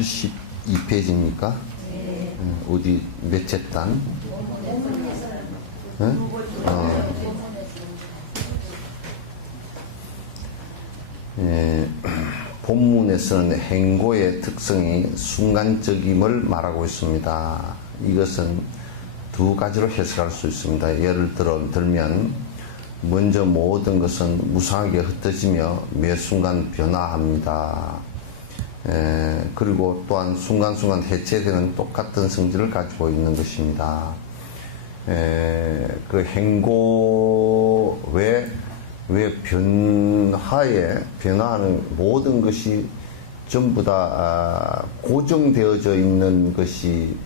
72페이지입니까? 네. 어디 몇 째 단? 네? 예, 본문에서는 행고의 특성이 순간적임을 말하고 있습니다. 이것은 두 가지로 해석할 수 있습니다. 예를 들면 먼저 모든 것은 무상하게 흩어지며 매 순간 변화합니다. 그리고 또한 순간순간 해체되는 똑같은 성질을 가지고 있는 것입니다. 그 행고 왜 변화하는 모든 것이 전부 다 고정되어져 있는 것이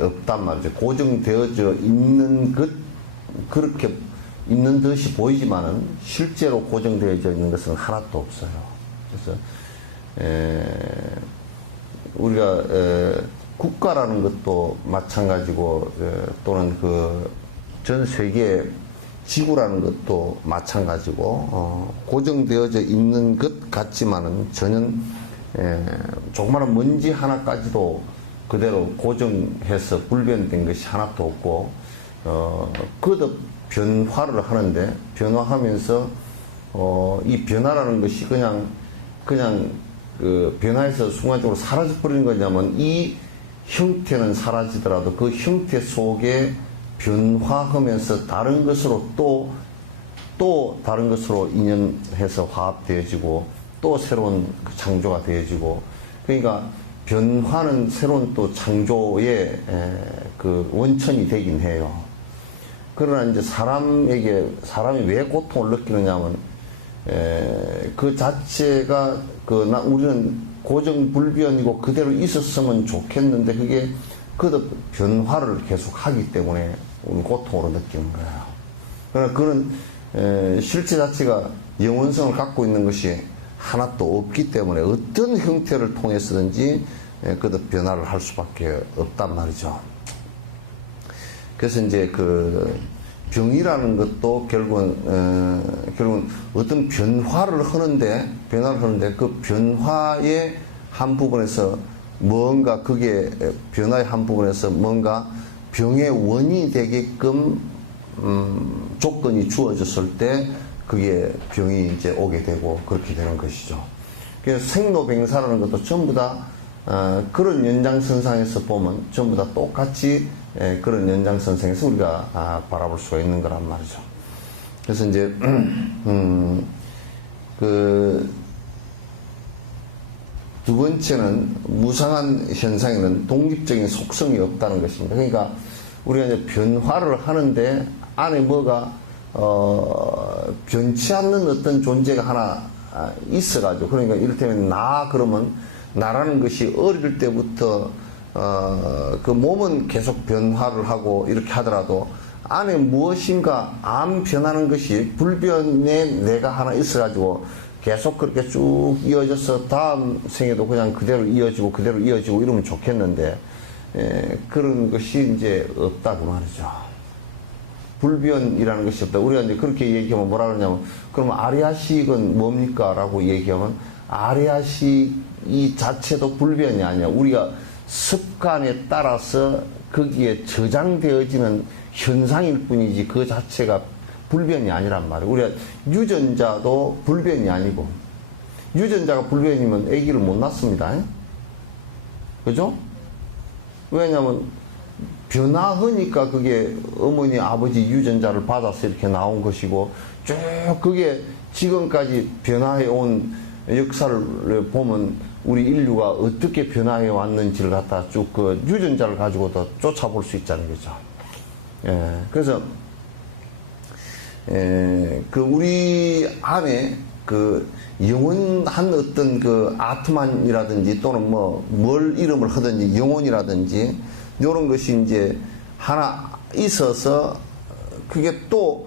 없단 말이죠. 고정되어져 있는 것, 그렇게 있는 듯이 보이지만은 실제로 고정되어져 있는 것은 하나도 없어요. 그래서 우리가 국가라는 것도 마찬가지고 또는 그 전 세계 지구라는 것도 마찬가지고 고정되어져 있는 것 같지만은 전혀 조그마한 먼지 하나까지도 그대로 고정해서 불변된 것이 하나도 없고 거듭 변화를 하는데 변화하면서 이 변화라는 것이 그냥 그 변화해서 순간적으로 사라져버리는 거냐면 이 형태는 사라지더라도 그 형태 속에 변화하면서 다른 것으로 또 다른 것으로 인연해서 화합되어지고 또 새로운 창조가 되어지고, 그러니까 변화는 새로운 또 창조의 그 원천이 되긴 해요. 그러나 이제 사람이 왜 고통을 느끼느냐면 그 자체가 우리는 고정불변이고 그대로 있었으면 좋겠는데 그게 거듭 변화를 계속 하기 때문에 우리는 고통으로 느끼는 거예요. 그러나 그런 실체 자체가 영원성을 갖고 있는 것이 하나도 없기 때문에 어떤 형태를 통해서든지 거듭 변화를 할 수밖에 없단 말이죠. 그래서 이제 그 병이라는 것도 결국은 어떤 변화를 하는데 그 변화의 한 부분에서 뭔가 그게 변화의 한 부분에서 뭔가 병의 원인이 되게끔 조건이 주어졌을 때 그게 병이 이제 오게 되고 그렇게 되는 것이죠. 그래서 생로병사라는 것도 전부 다 그런 연장선상에서 보면 전부 다 똑같이 그런 연장선상에서 우리가 바라볼 수가 있는 거란 말이죠. 그래서 이제 두 번째는 무상한 현상에는 독립적인 속성이 없다는 것입니다. 그러니까 우리가 이제 변화를 하는데 안에 뭐가 변치 않는 어떤 존재가 하나 있어가지고, 그러니까 이를테면 그러면 나라는 것이 어릴 때부터 그 몸은 계속 변화를 하고 이렇게 하더라도 안에 무엇인가 안 변하는 것이 불변의 내가 하나 있어가지고 계속 그렇게 쭉 이어져서 다음 생에도 그냥 그대로 이어지고 이러면 좋겠는데 그런 것이 이제 없다고 말이죠. 불변이라는 것이 없다. 우리가 이제 그렇게 얘기하면 뭐라 그러냐면, 그러면 아리아식은 뭡니까? 라고 얘기하면 아리아식 이 자체도 불변이 아니야. 우리가 습관에 따라서 거기에 저장되어지는 현상일 뿐이지 그 자체가 불변이 아니란 말이에요. 우리가 유전자도 불변이 아니고, 유전자가 불변이면 아기를 못 낳습니다. 그죠? 왜냐면 변화하니까 그게 어머니 아버지 유전자를 받아서 이렇게 나온 것이고, 쭉 그게 지금까지 변화해 온 역사를 보면 우리 인류가 어떻게 변화해 왔는지를 갖다 쭉 그 유전자를 가지고도 쫓아볼 수 있다는 거죠. 그래서 그 우리 안에 그 영원한 어떤 그 아트만이라든지 또는 뭘 이름을 하든지 영혼이라든지 이런 것이 이제 하나 있어서 그게 또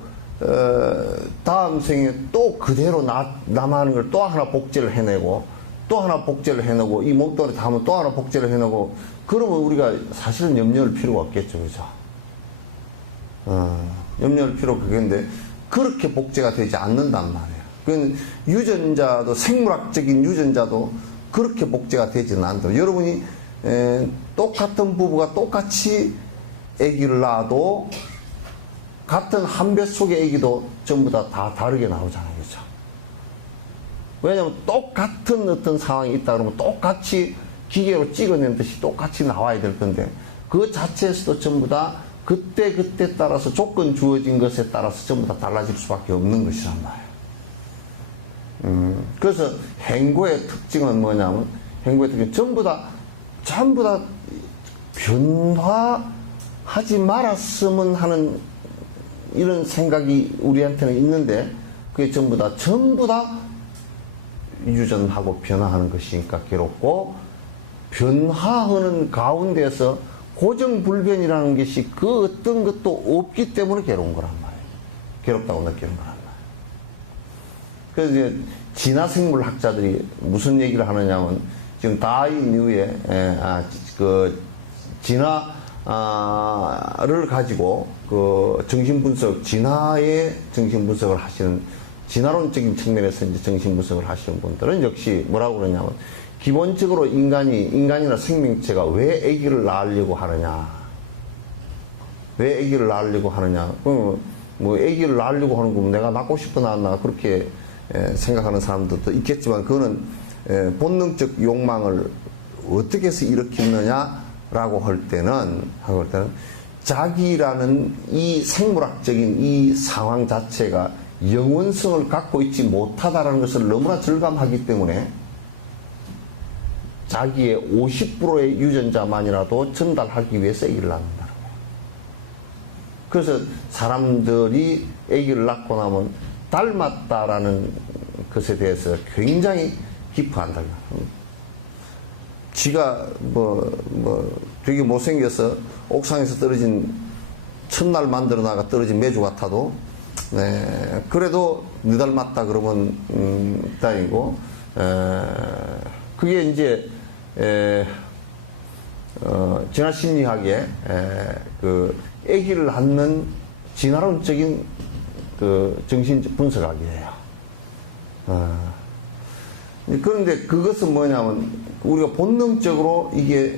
다음 생에 또 그대로 남아하는 걸 또 하나 복제를 해내고 또 하나 복제를 해내고 이 목도리 다 하면 또 하나 복제를 해내고, 그러면 우리가 사실은 염려할 필요가 없겠죠. 그죠? 염려할 필요가 없겠는데 그렇게 복제가 되지 않는단 말이에요. 그건 유전자도 생물학적인 유전자도 그렇게 복제가 되지는 않도록 여러분이 똑같은 부부가 똑같이 아기를 낳아도 같은 한 뱃속의 아기도 전부 다 다르게 나오잖아요. 그렇죠? 왜냐하면 똑같은 어떤 상황이 있다 그러면 똑같이 기계로 찍어낸 듯이 똑같이 나와야 될 건데 그 자체에서도 전부 다 그때 따라서 조건 주어진 것에 따라서 전부 다 달라질 수밖에 없는 것이란 말이에요. 그래서 행고의 특징은 뭐냐면 행고의 특징은 전부 다 변화하지 말았으면 하는 이런 생각이 우리한테는 있는데 그게 전부 다 유전하고 변화하는 것이니까 괴롭고 변화하는 가운데서 고정불변이라는 것이 그 어떤 것도 없기 때문에 괴로운 거란 말이에요. 괴롭다고 느끼는 거란 말이에요. 그래서 이제 진화생물 학자들이 무슨 얘기를 하느냐면 지금 다윈 이후에 진화를 가지고 그 정신분석, 진화의 정신분석을 하시는 진화론적인 측면에서 이제 정신분석을 하시는 분들은 역시 뭐라고 그러냐면 기본적으로 인간이나 생명체가 왜 아기를 낳으려고 하느냐. 왜 아기를 낳으려고 하느냐. 뭐 아기를 낳으려고 하는 거면 내가 낳고 싶어 낳았나 그렇게 생각하는 사람들도 있겠지만 그거는 본능적 욕망을 어떻게 해서 일으키느냐라고 할 때는 자기라는 이 생물학적인 이 상황 자체가 영원성을 갖고 있지 못하다라는 것을 너무나 절감하기 때문에 자기의 50%의 유전자만이라도 전달하기 위해서 아기를 낳는다는 거예요. 그래서 사람들이 아기를 낳고 나면 닮았다라는 것에 대해서 굉장히 기뻐한다. 지가 되게 못생겨서 옥상에서 떨어진 첫날 만들어 나가 떨어진 메주 같아도 그래도 네 닮았다 그러면 다행이고 그게 이제 진화심리학의 그 아기를 낳는 진화론적인 그 정신적 분석학이에요. 그런데 그것은 뭐냐면 우리가 본능적으로 이게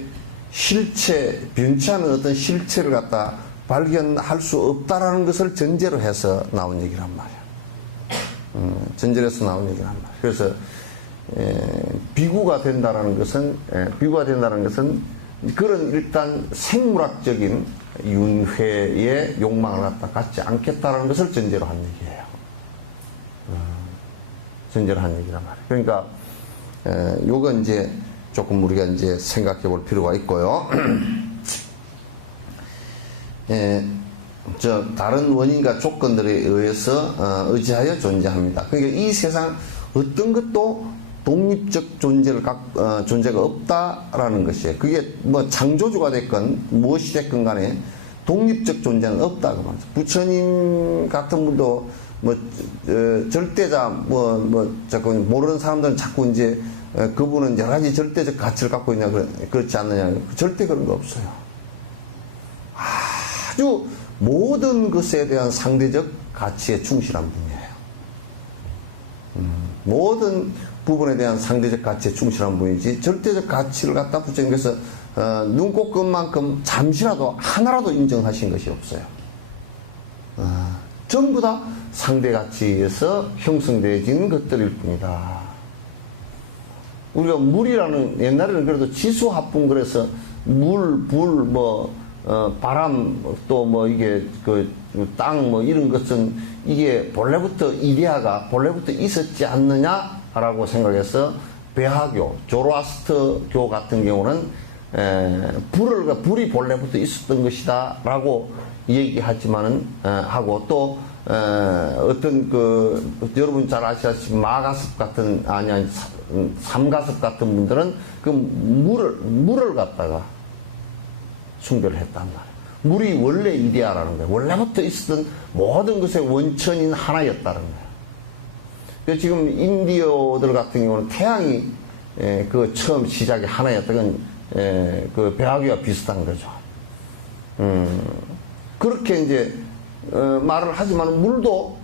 실체, 변치 않은 어떤 실체를 갖다 발견할 수 없다라는 것을 전제로 해서 나온 얘기란 말이야. 전제로 해서 나온 얘기란 말이야. 그래서 비구가 된다라는 것은 그런 일단 생물학적인 윤회의 욕망을 갖지 않겠다라는 것을 전제로 한 얘기예요. 전제로 한 얘기란 말이에요. 그러니까 요건 이제 조금 우리가 이제 생각해 볼 필요가 있고요. 다른 원인과 조건들에 의해서 의지하여 존재합니다. 그러니까 이 세상 어떤 것도 독립적 존재가 없다라는 것이에요. 그게 뭐 창조주가 됐건 무엇이 됐건 간에 독립적 존재는 없다 그 말이죠. 부처님 같은 분도 절대자 자꾸 모르는 사람들은 자꾸 이제 그분은 여러 가지 절대적 가치를 갖고 있냐 그렇지 않느냐. 절대 그런 거 없어요. 아주 모든 것에 대한 상대적 가치에 충실한 분이에요. 모든 부분에 대한 상대적 가치에 충실한 분이지 절대적 가치를 갖다 부처님께서 눈꽃끝만큼 잠시라도 하나라도 인정하신 것이 없어요. 전부 다 상대 가치에서 형성되어진 것들일 뿐이다. 우리가 물이라는 옛날에는 그래도 지수합분 그래서 물, 불, 바람 또 이게 땅 이런 것은 이게 본래부터 본래부터 있었지 않느냐라고 생각해서 배하교, 조로아스터교 같은 경우는 불이 본래부터 있었던 것이다라고 얘기하지만은 하고 또 어떤 여러분 잘 아시다시피 마가섭 같은 삼가섭 같은 분들은 그 물을 갖다가 숭배를 했단 말이에요. 물이 원래 이데아라는 거예요. 원래부터 있었던 모든 것의 원천인 하나였다는 거예요. 그래서 지금 인디어들 같은 경우는 태양이 그 처음 시작이 하나였다. 그 배하교와 비슷한 거죠. 그렇게 이제 말을 하지만 물도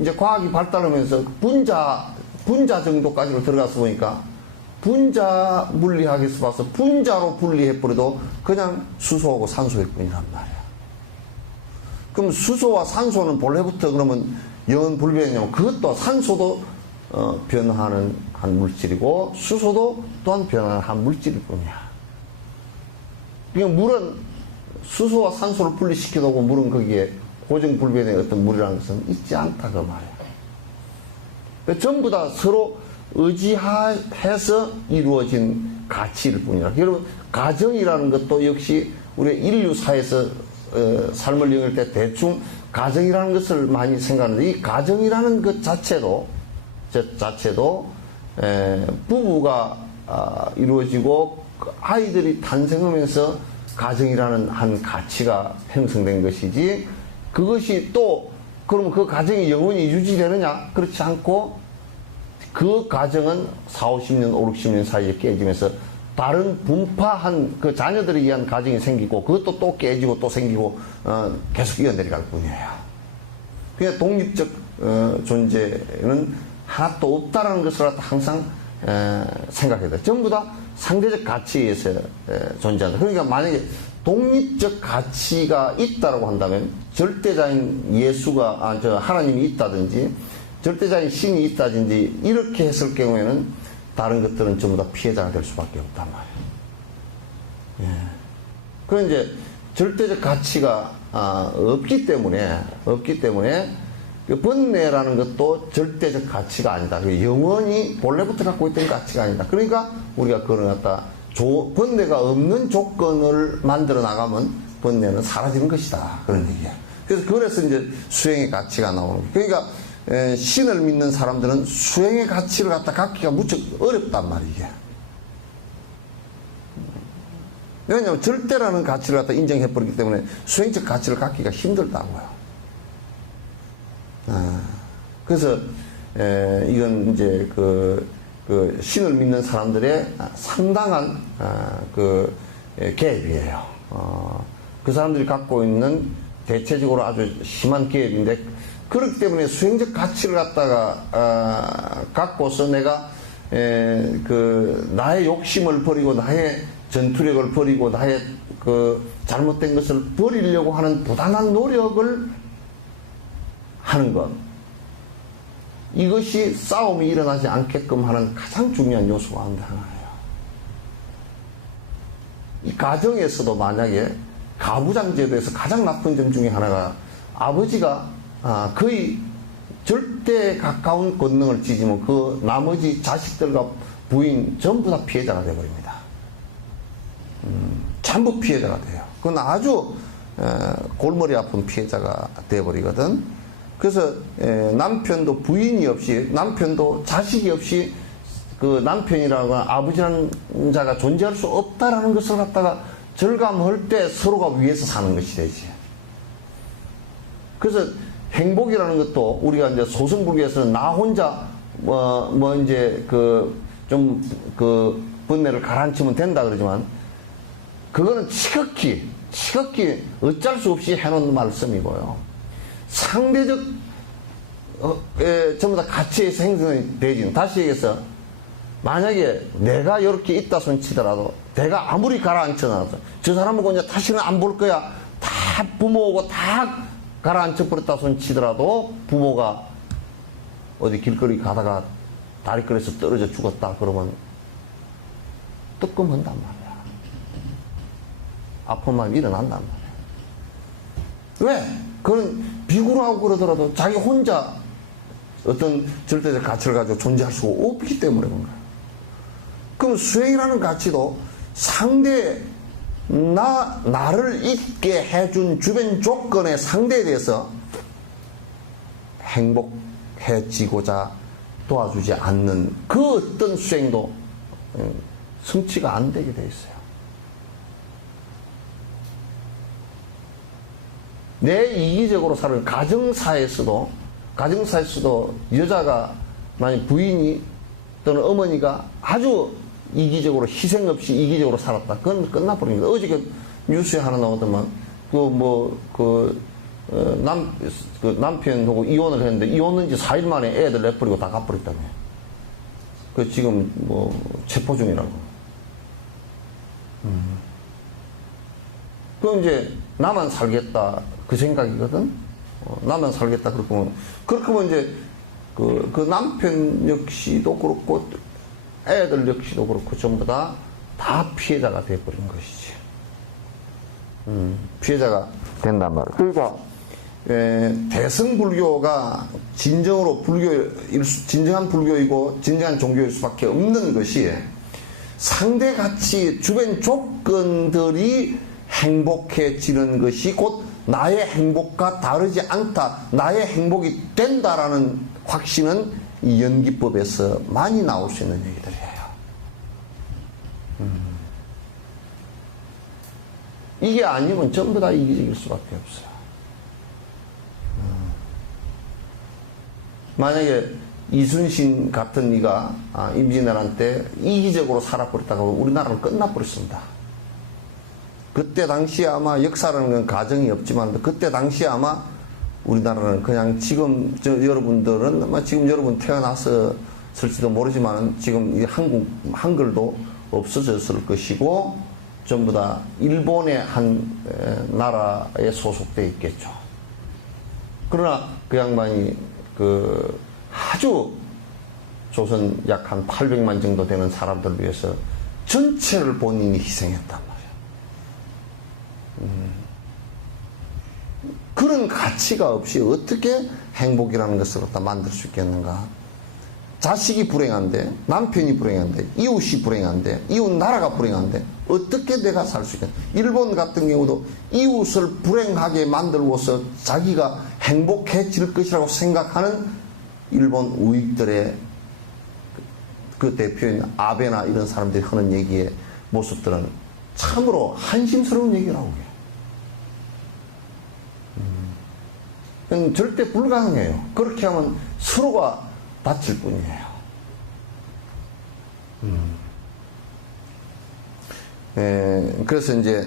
이제 과학이 발달하면서 분자 정도까지로 들어가서 보니까 분자 물리학에서 봐서 분자로 분리해버려도 그냥 수소하고 산소일 뿐이란 말이야. 그럼 수소와 산소는 본래부터 그러면 영원 불변이냐면 그것도 산소도 변화하는 한 물질이고 수소도 또한 변화하는 한 물질일 뿐이야. 그러니까 물은 수소와 산소를 분리시켜놓고 물은 거기에 고정불변의 어떤 물이라는 것은 있지 않다 그 말이야. 그러니까 전부 다 서로 의지해서 이루어진 가치일 뿐이라. 여러분 가정이라는 것도 역시 우리 인류사에서 삶을 영위할 때 대충 가정이라는 것을 많이 생각하는데 이 가정이라는 것 자체도 부부가 이루어지고 아이들이 탄생하면서 가정이라는 한 가치가 형성된 것이지 그것이 또 그럼 그 가정이 영원히 유지되느냐? 그렇지 않고 그 가정은 40, 50년, 50, 60년 사이에 깨지면서 다른 분파한 그 자녀들에 의한 가정이 생기고 그것도 또 깨지고 또 생기고 계속 이어내려갈 뿐이에요. 그러니까 독립적 존재는 하나도 없다라는 것을 항상 생각해야 돼. 전부 다 상대적 가치에 의해서 존재한다. 그러니까 만약에 독립적 가치가 있다라고 한다면 절대자인 예수가 하나님이 있다든지 절대자인 신이 있다든지 이렇게 했을 경우에는 다른 것들은 전부 다 피해자가 될 수밖에 없단 말이에요. 예. 그런 이제 절대적 가치가 없기 때문에 그 번뇌라는 것도 절대적 가치가 아니다. 영원히 본래부터 갖고 있던 가치가 아니다. 그러니까 우리가 그걸 갖다 번뇌가 없는 조건을 만들어 나가면 번뇌는 사라지는 것이다. 그런 얘기야. 그래서 이제 수행의 가치가 나오는 거예요. 그러니까 신을 믿는 사람들은 수행의 가치를 갖다 갖기가 무척 어렵단 말이에요. 왜냐하면 절대라는 가치를 갖다 인정해버리기 때문에 수행적 가치를 갖기가 힘들다고요. 그래서 이건 이제 그 신을 믿는 사람들의 상당한 계획이에요. 그 사람들이 갖고 있는 대체적으로 아주 심한 계획인데 그렇기 때문에 수행적 가치를 갖다가 갖고서 내가 나의 욕심을 버리고 나의 전투력을 버리고 나의 그 잘못된 것을 버리려고 하는 부단한 노력을 하는 것, 이것이 싸움이 일어나지 않게끔 하는 가장 중요한 요소 가운데 하나예요. 이 가정에서도 만약에 가부장제도에서 가장 나쁜 점 중에 하나가 아버지가 거의 절대 가까운 권능을 쥐지면 그 나머지 자식들과 부인 전부 다 피해자가 되어버립니다. 전부 피해자가 돼요. 그건 아주 골머리 아픈 피해자가 되어버리거든. 그래서 남편도 부인이 없이 남편도 자식이 없이 그 남편이라고 하는 아버지라는 자가 존재할 수 없다라는 것을 갖다가 절감할 때 서로가 위해서 사는 것이 되지. 그래서 행복이라는 것도 우리가 이제 소승불교에서는 나 혼자 이제 번뇌를 가라앉히면 된다 그러지만 그거는 지극히 어쩔 수 없이 해놓은 말씀이고요. 상대적 전부 다 가치에서 행성이 되지. 다시 얘기해서 만약에 내가 이렇게 있다 손 치더라도 내가 아무리 가라앉혀놔도 저 사람은 그냥 다시는 안 볼 거야. 다 부모고 다 가라앉혀 버렸다 손 치더라도 부모가 어디 길거리 가다가 다리끌에서 떨어져 죽었다 그러면 뜨끔한단 말이야. 아픈 마음이 일어난단 말이야. 왜? 그건 비구로 하고 그러더라도 자기 혼자 어떤 절대적 가치를 가지고 존재할 수가 없기 때문에 그런 거야. 그럼 수행이라는 가치도 상대 나를 있게 해준 주변 조건의 상대에 대해서 행복해지고자 도와주지 않는 그 어떤 수행도 성취가 안 되게 돼 있어요. 내 이기적으로 사는 가정사에서도 여자가 만약 부인이 또는 어머니가 아주 이기적으로 희생 없이 이기적으로 살았다. 그건 끝나버립니다. 어저께 뉴스에 하나 나오더만 남편하고 이혼을 했는데 이혼한 지 4일 만에 애들 내버리고 다 가버렸다며. 그 지금 뭐 체포 중이라고. 그럼 이제 나만 살겠다 그 생각이거든. 나만 살겠다 그렇게 하면 이제 그 남편 역시도 그렇고 애들 역시도 그렇고 전부 다 피해자가 돼버린 것이지. 피해자가 된단 말이야. 그러니까 대승불교가 진정한 불교이고 진정한 종교일 수밖에 없는 것이 상대 가치 주변 조건들이 행복해지는 것이 곧 나의 행복과 다르지 않다, 나의 행복이 된다라는 확신은 이 연기법에서 많이 나올 수 있는 얘기들이에요. 이게 아니면 전부 다 이기적일 수밖에 없어요. 만약에 이순신 같은 이가 임진왜란 때 이기적으로 살아버렸다가 우리나라는 끝나버렸습니다. 그때 당시에 아마 역사라는 건 가정이 없지만 그때 당시에 아마 우리나라는 그냥 지금 여러분들은 아마 지금 여러분 태어났을지도 모르지만 지금 이 한글도 없어졌을 것이고 전부 다 일본의 한 나라에 소속되어 있겠죠. 그러나 그 양반이 아주 조선 약 한 800만 정도 되는 사람들을 위해서 전체를 본인이 희생했단 말이야. 그런 가치가 없이 어떻게 행복이라는 것을 갖다 만들 수 있겠는가? 자식이 불행한데, 남편이 불행한데, 이웃이 불행한데, 이웃 나라가 불행한데, 어떻게 내가 살 수 있겠나? 일본 같은 경우도 이웃을 불행하게 만들고서 자기가 행복해질 것이라고 생각하는 일본 우익들의 그 대표인 아베나 이런 사람들이 하는 얘기의 모습들은 참으로 한심스러운 얘기라고 해요. 절대 불가능해요. 그렇게 하면 서로가 다칠 뿐이에요. 그래서 이제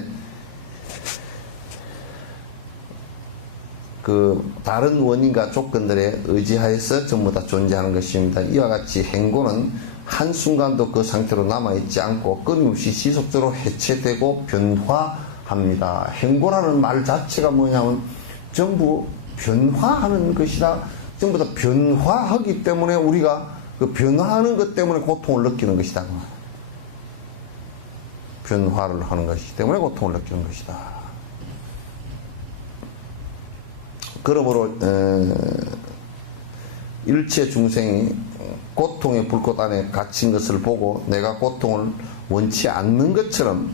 다른 원인과 조건들에 의지하여서 전부 다 존재하는 것입니다. 이와 같이 행고는 한순간도 그 상태로 남아있지 않고 끊임없이 지속적으로 해체되고 변화합니다. 행고라는 말 자체가 뭐냐면 전부 변화하는 것이다. 전부 다 변화하기 때문에 우리가 그 변화하는 것 때문에 고통을 느끼는 것이다. 변화를 하는 것이기 때문에 고통을 느끼는 것이다. 그러므로 일체 중생이 고통의 불꽃 안에 갇힌 것을 보고 내가 고통을 원치 않는 것처럼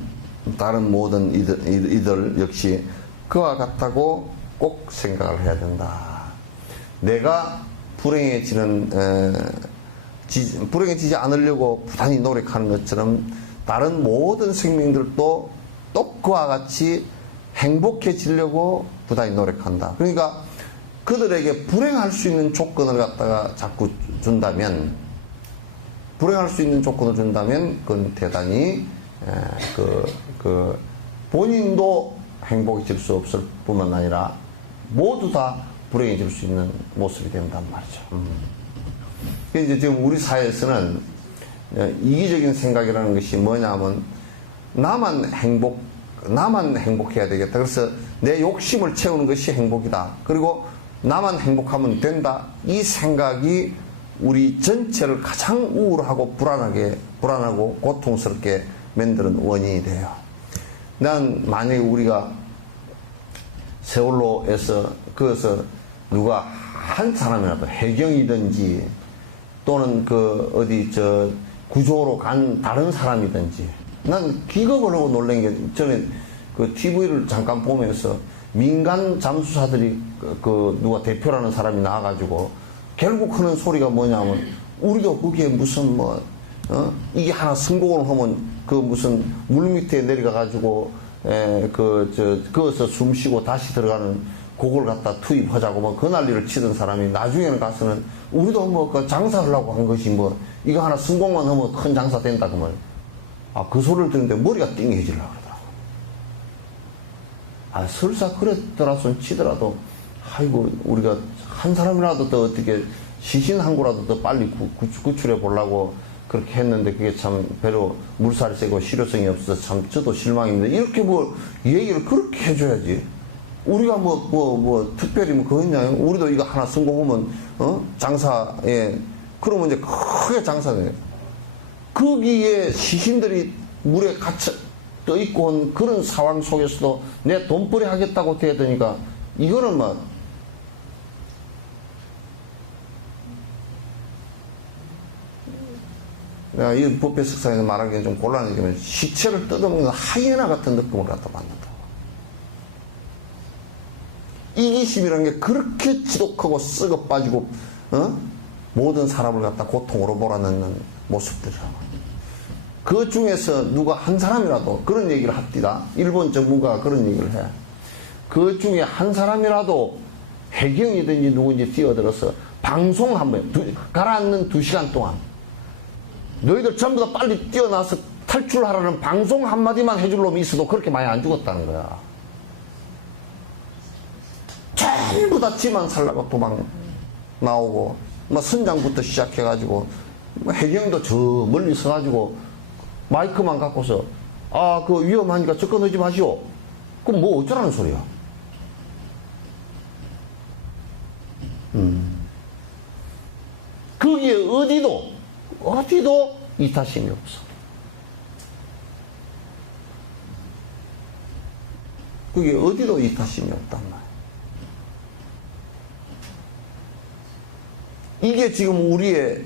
다른 모든 이들 역시 그와 같다고 꼭 생각을 해야 된다. 내가 불행해지지 않으려고 부단히 노력하는 것처럼 다른 모든 생명들도 또 그와 같이 행복해지려고 부단히 노력한다. 그러니까 그들에게 불행할 수 있는 조건을 갖다가 자꾸 준다면, 불행할 수 있는 조건을 준다면 그건 대단히 본인도 행복해질 수 없을 뿐만 아니라 모두 다 불행해질 수 있는 모습이 된단 말이죠. 이제 지금 우리 사회에서는 이기적인 생각이라는 것이 뭐냐면 나만 행복해야 되겠다. 그래서 내 욕심을 채우는 것이 행복이다. 그리고 나만 행복하면 된다. 이 생각이 우리 전체를 가장 우울하고 불안하고 고통스럽게 만드는 원인이 돼요. 난 만약에 우리가 세월로에서 그것을 누가 한 사람이라도 해경이든지 또는 구조로 간 다른 사람이든지 난 기겁을 하고 놀란 게 전에 TV를 잠깐 보면서 민간 잠수사들이 누가 대표라는 사람이 나와가지고 결국 하는 소리가 뭐냐면 우리도 거기에 무슨 이게 하나 성공을 하면 무슨 물 밑에 내려가가지고 거기서 숨 쉬고 다시 들어가는 그걸 갖다 투입하자고 그 난리를 치던 사람이 나중에는 가서는 우리도 장사하려고 한 것이 이거 하나 성공만 하면 큰 장사 된다 그 말. 그 소리를 듣는데 머리가 띵해지려고 그러더라고. 설사 그랬더라손 치더라도 아이고 우리가 한 사람이라도 더 어떻게 시신 한 구라도 더 빨리 구출해 보려고 그렇게 했는데 그게 참 별로 물살이 세고 실효성이 없어서 참 저도 실망입니다. 이렇게 뭐 얘기를 그렇게 해줘야지. 우리가 특별히 그거냐. 우리도 이거 하나 성공하면, 장사에, 그러면 이제 크게 장사돼요. 거기에 시신들이 물에 갇혀 떠 있고 한 그런 상황 속에서도 내 돈벌이 하겠다고 대더니까 이거는 막, 내가 이 법배석상에서 말하기는 좀 곤란하지만 시체를 뜯어먹는 하이에나 같은 느낌을 갖다 받는다. 이기심이라는 게 그렇게 지독하고 썩어 빠지고 모든 사람을 갖다 고통으로 몰아넣는 모습들이라고. 그 중에서 누가 한 사람이라도 그런 얘기를 합디다. 일본 전문가가 그런 얘기를 해. 그 중에 한 사람이라도 해경이든지 누군지 뛰어들어서 방송 한 번, 가라앉는 2시간 동안 너희들 전부 다 빨리 뛰어나서 탈출하라는 방송 한마디만 해줄 놈이 있어도 그렇게 많이 안 죽었다는 거야. 전부 다 지만 살라고 도망 나오고, 선장부터 시작해가지고, 해경도 저 멀리 서가지고, 마이크만 갖고서, 그거 위험하니까 접근하지 마시오. 그럼 뭐 어쩌라는 소리야? 거기에 어디도 이타심이 없어. 거기에 어디도 이타심이 없단 말이야. 이게 지금 우리의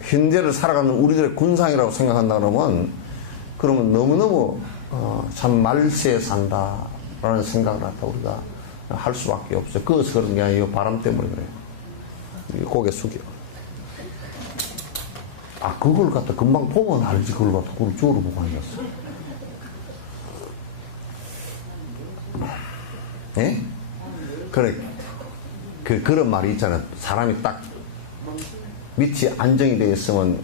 현재를 살아가는 우리들의 군상이라고 생각한다 그러면 너무너무 참 말세에 산다라는 생각을 갖다 우리가 할 수밖에 없어요. 그것이 그런 게 아니에요. 바람 때문에 그래요. 고개 숙여. 그걸 갖다 금방 보면 알지. 그걸 갖다 그걸 쪽으로 보고 앉았어. 예? 그래. 그런 말이 있잖아요. 사람이 딱 밑이 안정이 되어 있으면,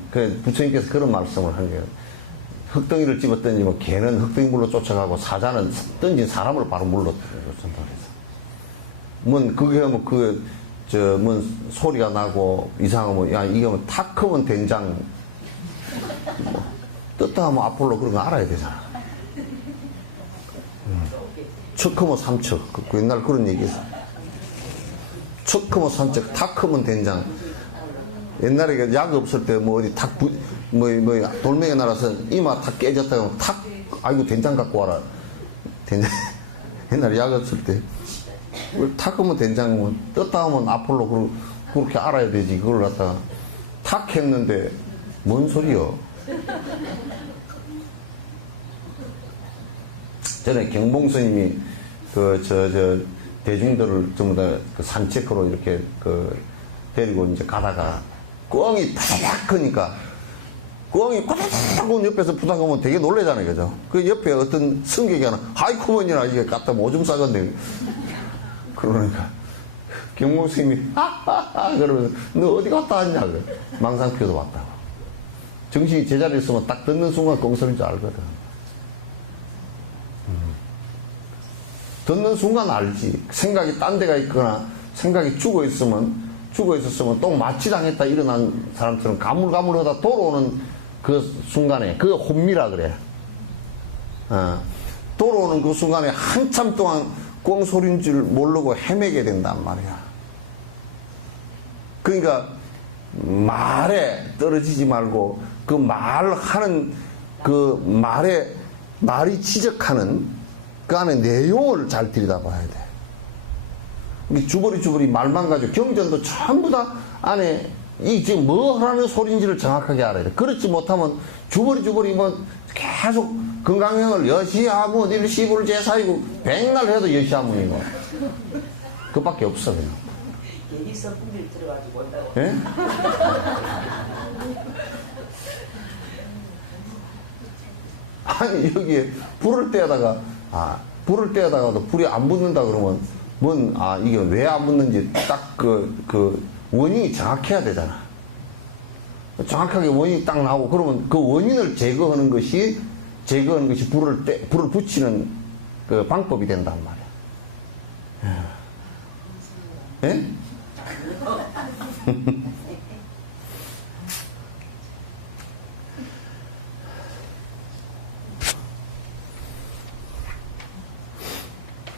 부처님께서 그런 말씀을 한 거예요. 흑덩이를 집어 던지면 개는 흑덩이 물로 쫓아가고 사자는 던진 사람을 바로 물로 던져요. 그게 하면 소리가 나고 이상하면, 이게 뭐 탁 크면 된장, 떴다 하면 아폴로 그런 거 알아야 되잖아. 척 크면 삼척. 옛날 그런 얘기 했어. 척 크면 삼척, 탁 크면 된장. 옛날에 약 없을 때 어디 돌멩이 날아서 이마 탁 깨졌다 하면 아이고 된장 갖고 와라. 된장. 옛날에 약 없을 때. 탁 크면 된장, 떴다 하면 아폴로 그렇게 알아야 되지. 그걸 갖다가 탁 했는데 뭔 소리여? 전에 경봉 스님이 대중들을 전부 다 산책으로 이렇게 데리고 이제 가다가 꿩이 타닥 크니까 꿩이 꽈닥 옆에서 부닥하면 되게 놀래잖아요. 그죠? 그 옆에 어떤 승객이 하나 하이쿠먼이나 이게 갖다 오줌 싸건데 그러니까 경봉 스님이 그러면서 너 어디 갔다 왔냐? 망상표도 왔다고. 정신이 제자리에 있으면 딱 듣는 순간 꿩소리인 줄 알거든. 듣는 순간 알지. 생각이 딴 데가 있거나 생각이 죽어 있었으면 또 마취당했다 일어난 사람처럼 가물가물하다 돌아오는 그 순간에, 그게 혼미라 그래. 돌아오는 그 순간에 한참 동안 꿩소리인 줄 모르고 헤매게 된단 말이야. 그러니까 말에 떨어지지 말고 그 말하는 말이 지적하는 그 안에 내용을 잘 들여다봐야 돼. 주버리 말만 가지고 경전도 전부 다 안에 이 지금 뭐 하라는 소리인지를 정확하게 알아야 돼. 그렇지 못하면 주버리 계속 건강형을 여시하문 일시불 제사이고 백날 해도 여시하문이고 그밖에 없어 그냥. 괜히 선풍기를 들어가지고 온다고. 예? 아니 여기에 불을 떼다가도 불이 안 붙는다 그러면 이게 왜 안 붙는지 딱 그 원인이 정확해야 되잖아. 정확하게 원인이 딱 나오고 그러면 그 원인을 제거하는 것이 불을 붙이는 그 방법이 된단 말이야. 예?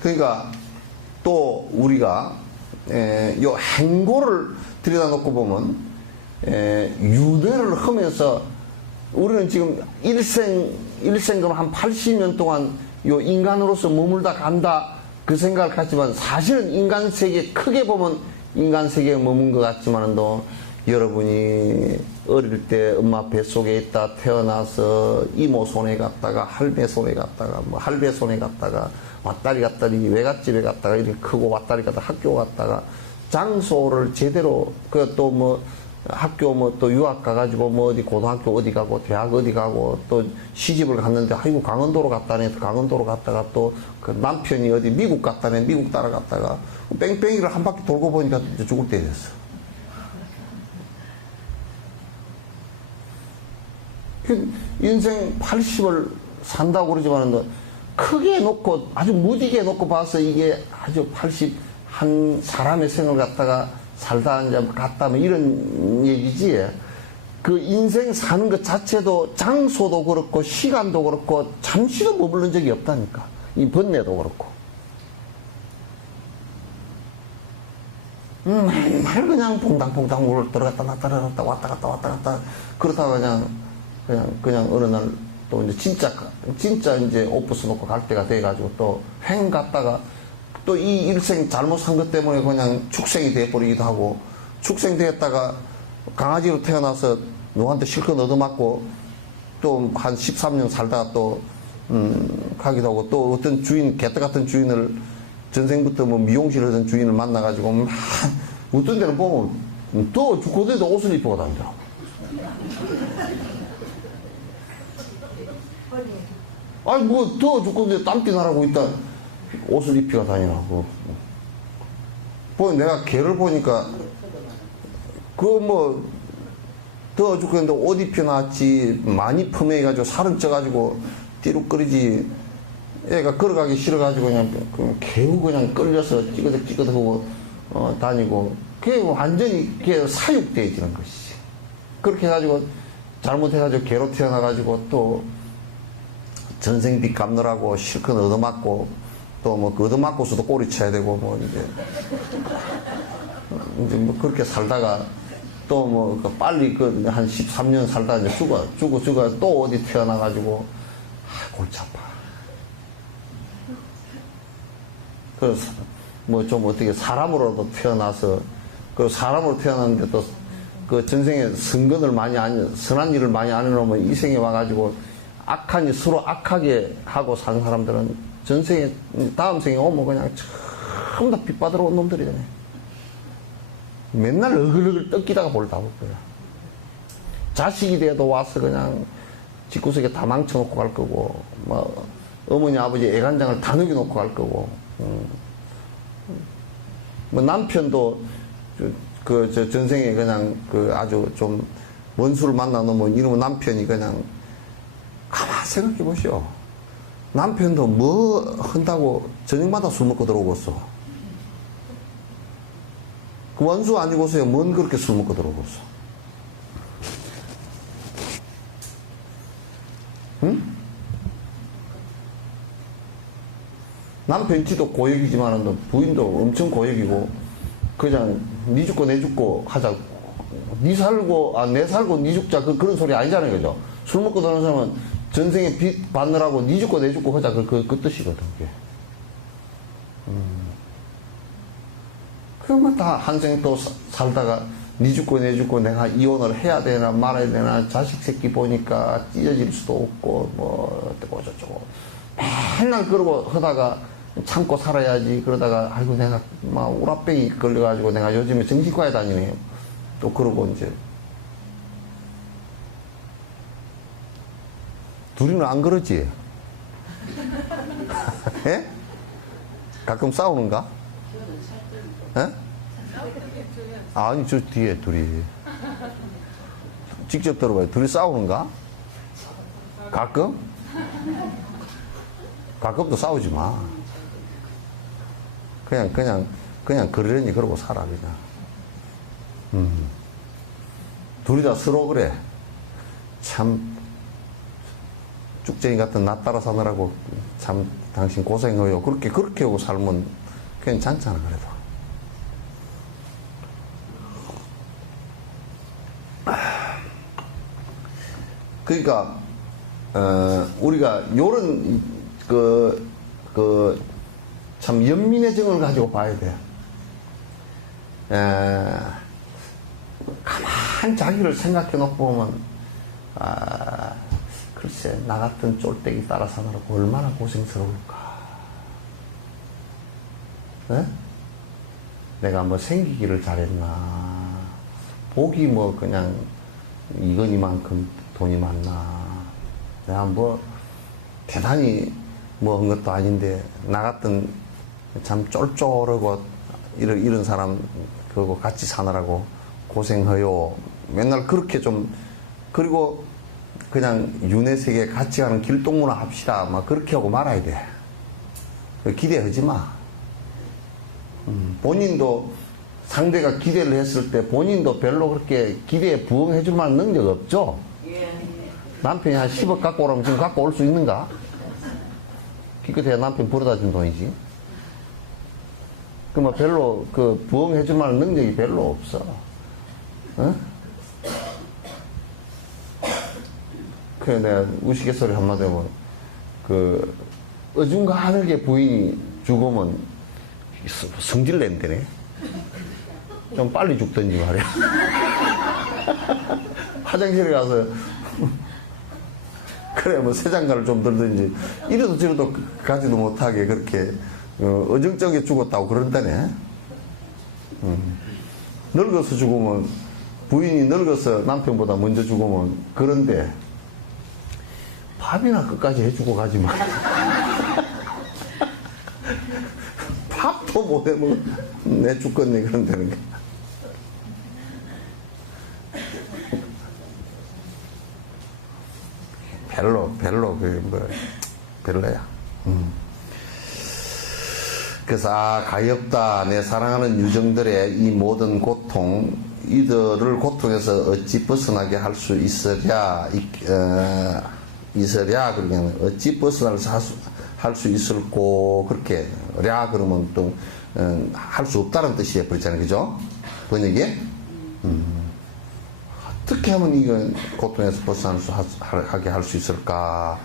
그러니까 또 우리가 요 행보를 들여다놓고 보면 유대를 하면서 우리는 지금 일생금 한 80년 동안 요 인간으로서 머물다 간다 그 생각을 갖지만 사실은 인간 세계 크게 보면 인간 세계에 머문 것 같지만도 여러분이 어릴 때 엄마 뱃속에 있다 태어나서 이모 손에 갔다가 할배 손에 갔다가 뭐 할배 손에 갔다가 왔다리 갔다리 외갓집에 갔다가 이렇게 크고 왔다리 갔다가 학교 갔다가 장소를 제대로 그 또 뭐 학교 뭐 또 유학 가가지고 뭐 어디 고등학교 어디 가고 대학 어디 가고 또 시집을 갔는데 아이고 강원도로 갔다네 강원도로 갔다가 또 그 남편이 어디 미국 갔다네 미국 따라갔다가 뺑뺑이를 한 바퀴 돌고 보니까 이제 죽을 때 됐어. 인생 80을 산다고 그러지만은 크게 놓고 아주 무디게 놓고 봐서 이게 아주 80 한 사람의 생을 갖다가 살다 이제 갔다 뭐 이런 얘기지. 그 인생 사는 것 자체도 장소도 그렇고 시간도 그렇고 잠시도 머무른 적이 없다니까. 이 번뇌도 그렇고. 맨날 그냥 퐁당퐁당 물 들어갔다 놨다 들어갔다 왔다 갔다 왔다 갔다 그러다가 그냥 어느 날 또 이제 진짜 이제 오프스 놓고 갈 때가 돼가지고 또 행 갔다가 또 이 일생 잘못 산 것 때문에 그냥 축생이 돼버리기도 하고 축생됐다가 강아지로 태어나서 누구한테 실컷 얻어맞고 또 한 13년 살다가 또 가기도 하고 또 어떤 주인 개떡 같은 주인을 전생부터 뭐 미용실 하던 주인을 만나가지고 막 어떤 데는 보면 또 죽고도 옷을 입고 다니더라고. 아니 뭐 더 죽고도 땀띠 나라고 있다 옷을 입히고 다니라고. 내가 걔를 보니까 그 뭐 더 죽겠는데 옷 입혀놨지 많이 펌해가지고 살은 쪄가지고 띠룩거리지. 애가 걸어가기 싫어가지고 그냥 개우 그냥 끌려서 찌그덕찌그덕하고 다니고 그게 완전히 걔 사육되어지는 것이지. 그렇게 해가지고 잘못해가지고 개로 태어나가지고 또 전생빚 갚느라고 실컷 얻어맞고 또 뭐 그 얻어맞고서도 꼬리 쳐야 되고 뭐 이제 뭐 그렇게 살다가 또 뭐 빨리 그 한 13년 살다 이제 죽어 또 어디 태어나가지고 골치 아파. 그래서 뭐 좀 어떻게 사람으로도 태어나서 그 사람으로 태어났는데 또 그 전생에 선근을 많이 선한 일을 많이 안 해놓으면 이 생에 와가지고 악한 일 서로 악하게 하고 사는 사람들은 전생에 다음 생에 오면 그냥 전부 다 빚받으러 온 놈들이잖아요. 맨날 어글어글 뜯기다가 볼다 볼 거야. 자식이 돼도 와서 그냥 집구석에 다 망쳐놓고 갈 거고 뭐 어머니 아버지 애간장을 다 녹여놓고 갈 거고 뭐 남편도 저 전생에 그냥 그 아주 좀 원수를 만나 놓으면 이러면 남편이 그냥 가만 생각해 보시오. 남편도 뭐 한다고 저녁마다 술 먹고 들어오겠어. 그 원수 아니고서야 뭔 그렇게 술 먹고 들어오겠어. 응? 남편 지도 고역이지만 부인도 엄청 고역이고 그냥 니 죽고 내 죽고 하자. 니 살고 내 살고 니 죽자 그런 소리 아니잖아요. 그죠? 술 먹고 들어오는 사람은 전생에 빚 받느라고 니 죽고 내 죽고 하자 그 뜻이거든. 그게. 그러면 다 한 생 또 살다가 니 죽고 내 죽고 내가 이혼을 해야 되나 말아야 되나 자식 새끼 보니까 찢어질 수도 없고 뭐 어쩌고 저쩌고 맨날 그러고 하다가 참고 살아야지. 그러다가 아이고 내가 막 우라병이 걸려가지고 내가 요즘에 정신과에 다니네요. 또 그러고 이제 둘이는 안 그러지? 예? 가끔 싸우는가? 예? 아니 저 뒤에 둘이 직접 들어봐요. 둘이 싸우는가? 가끔? 가끔도 싸우지 마. 그냥 그러려니 그러고 살아 그냥. 둘이 다 서로 그래. 참 쭉쟁이 같은 나 따라 사느라고 참 당신 고생해요. 그렇게 하고 살면 괜찮잖아, 그래도. 그러니까, 우리가 요런, 참 연민의 정을 가지고 봐야 돼. 가만 자기를 생각해 놓고 보면, 글쎄, 나 같은 쫄대기 따라 사느라고 얼마나 고생스러울까. 네? 내가 뭐 생기기를 잘했나. 복이 뭐 그냥 이건이만큼 돈이 많나. 내가 뭐 대단히 뭐 한 것도 아닌데, 나 같은 참 쫄쫄하고 이런 사람 그거 같이 사느라고 고생해요. 맨날 그렇게 좀, 그리고 그냥 윤회 세계에 같이 가는 길동무나 합시다. 막 그렇게 하고 말아야 돼. 기대하지 마. 본인도 상대가 기대를 했을 때 본인도 별로 그렇게 기대에 부응해 줄 만한 능력 없죠? 남편이 한 10억 갖고 오라면 지금 갖고 올 수 있는가? 기껏해야 남편 벌어다 준 돈이지. 그 뭐 별로 부응해 줄 만한 능력이 별로 없어. 어? 그래 내가 우스갯소리 한마디 하면 어중간하게 부인이 죽으면 성질 낸다네. 좀 빨리 죽든지 말이야. 화장실에 가서 그래 뭐 새장가를 좀 들든지 이래도 저래도 가지도 못하게 그렇게 어정쩡하게 죽었다고 그런다네. 늙어서 죽으면 부인이 늙어서 남편보다 먼저 죽으면 그런데 밥이나 끝까지 해주고 가지 마. 밥도 못 해먹어. 내 죽겠네 그런다는 게. 별로 별로야. 그래서 가엾다. 내 사랑하는 유정들의 이 모든 고통, 이들을 고통에서 어찌 벗어나게 할 수 있으랴. 그러면 어찌 벗어날 할 수 있을꼬. 그렇게 랴 그러면 또 할 수 없다는 뜻이 돼버리잖아요. 그죠? 번역에. 어떻게 하면 이건 고통에서 벗어나게 할 수 있을까라고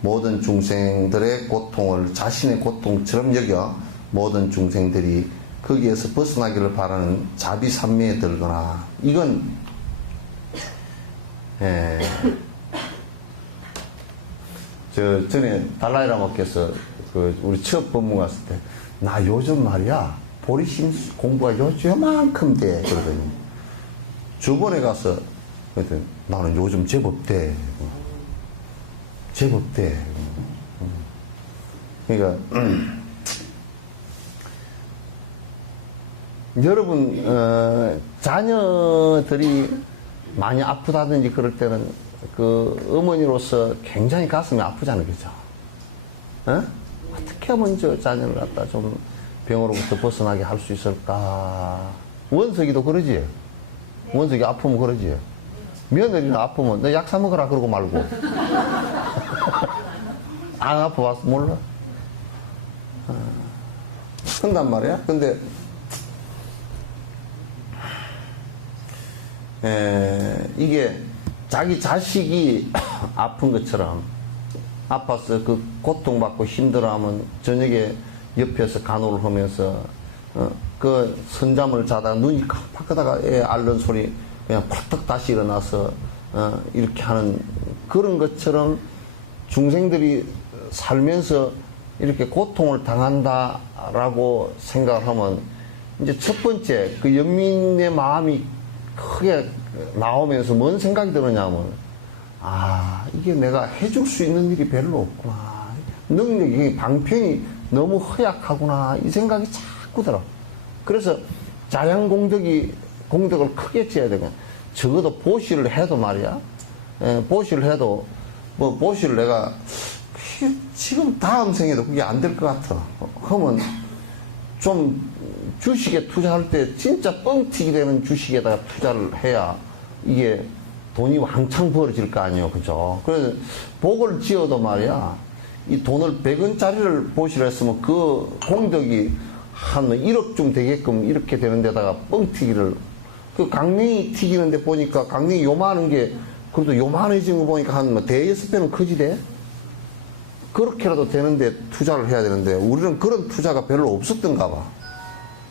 모든 중생들의 고통을 자신의 고통처럼 여겨 모든 중생들이 거기에서 벗어나기를 바라는 자비산매에 들거나 이건 전에 달라이라마께서 우리 취업 법문 갔을 때 나 요즘 말이야 보리심 공부가 요만큼 돼 그러더니 저번에 가서 그랬더니 나는 요즘 제법 돼. 그러니까 여러분 자녀들이 많이 아프다든지 그럴 때는 어머니로서 굉장히 가슴이 아프잖아요. 그죠? 어떻게 하면 저 자녀를 갖다 좀 병으로부터 벗어나게 할 수 있을까? 원석이도 그러지? 원석이 아프면 그러지? 며느리는 아프면 너 약 사 먹으라 그러고 말고. 안 아파봤어? 몰라? 한단 말이야? 근데 이게 자기 자식이 아픈 것처럼 아파서 고통받고 힘들어하면 저녁에 옆에서 간호를 하면서 선잠을 자다가 눈이 깜빡하다가 애 앓는 소리 그냥 팍떡 다시 일어나서 이렇게 하는 그런 것처럼 중생들이 살면서 이렇게 고통을 당한다라고 생각을 하면 이제 첫 번째 연민의 마음이 크게 나오면서 뭔 생각이 드느냐면 이게 내가 해줄 수 있는 일이 별로 없구나. 능력이 방편이 너무 허약하구나. 이 생각이 자꾸 들어. 그래서 공덕을 크게 지어야 되고 적어도 보시를 해도 말이야. 보시를 해도 보시를 내가 지금 다음 생에도 그게 안 될 것 같아. 그러면 좀 주식에 투자할 때 진짜 뻥튀기 되는 주식에다가 투자를 해야 이게 돈이 왕창 벌어질 거 아니에요. 그죠? 그래서 복을 지어도 말이야. 이 돈을 100원짜리를 보시라 했으면 그 공덕이 한 1억쯤 되게끔 이렇게 되는 데다가 뻥튀기를, 그 강냉이 튀기는데 보니까 강냉이 요만한 게 그래도 요만해진 거 보니까 한 뭐 대여섯 배는 크지 돼? 그렇게라도 되는데 투자를 해야 되는데 우리는 그런 투자가 별로 없었던가 봐.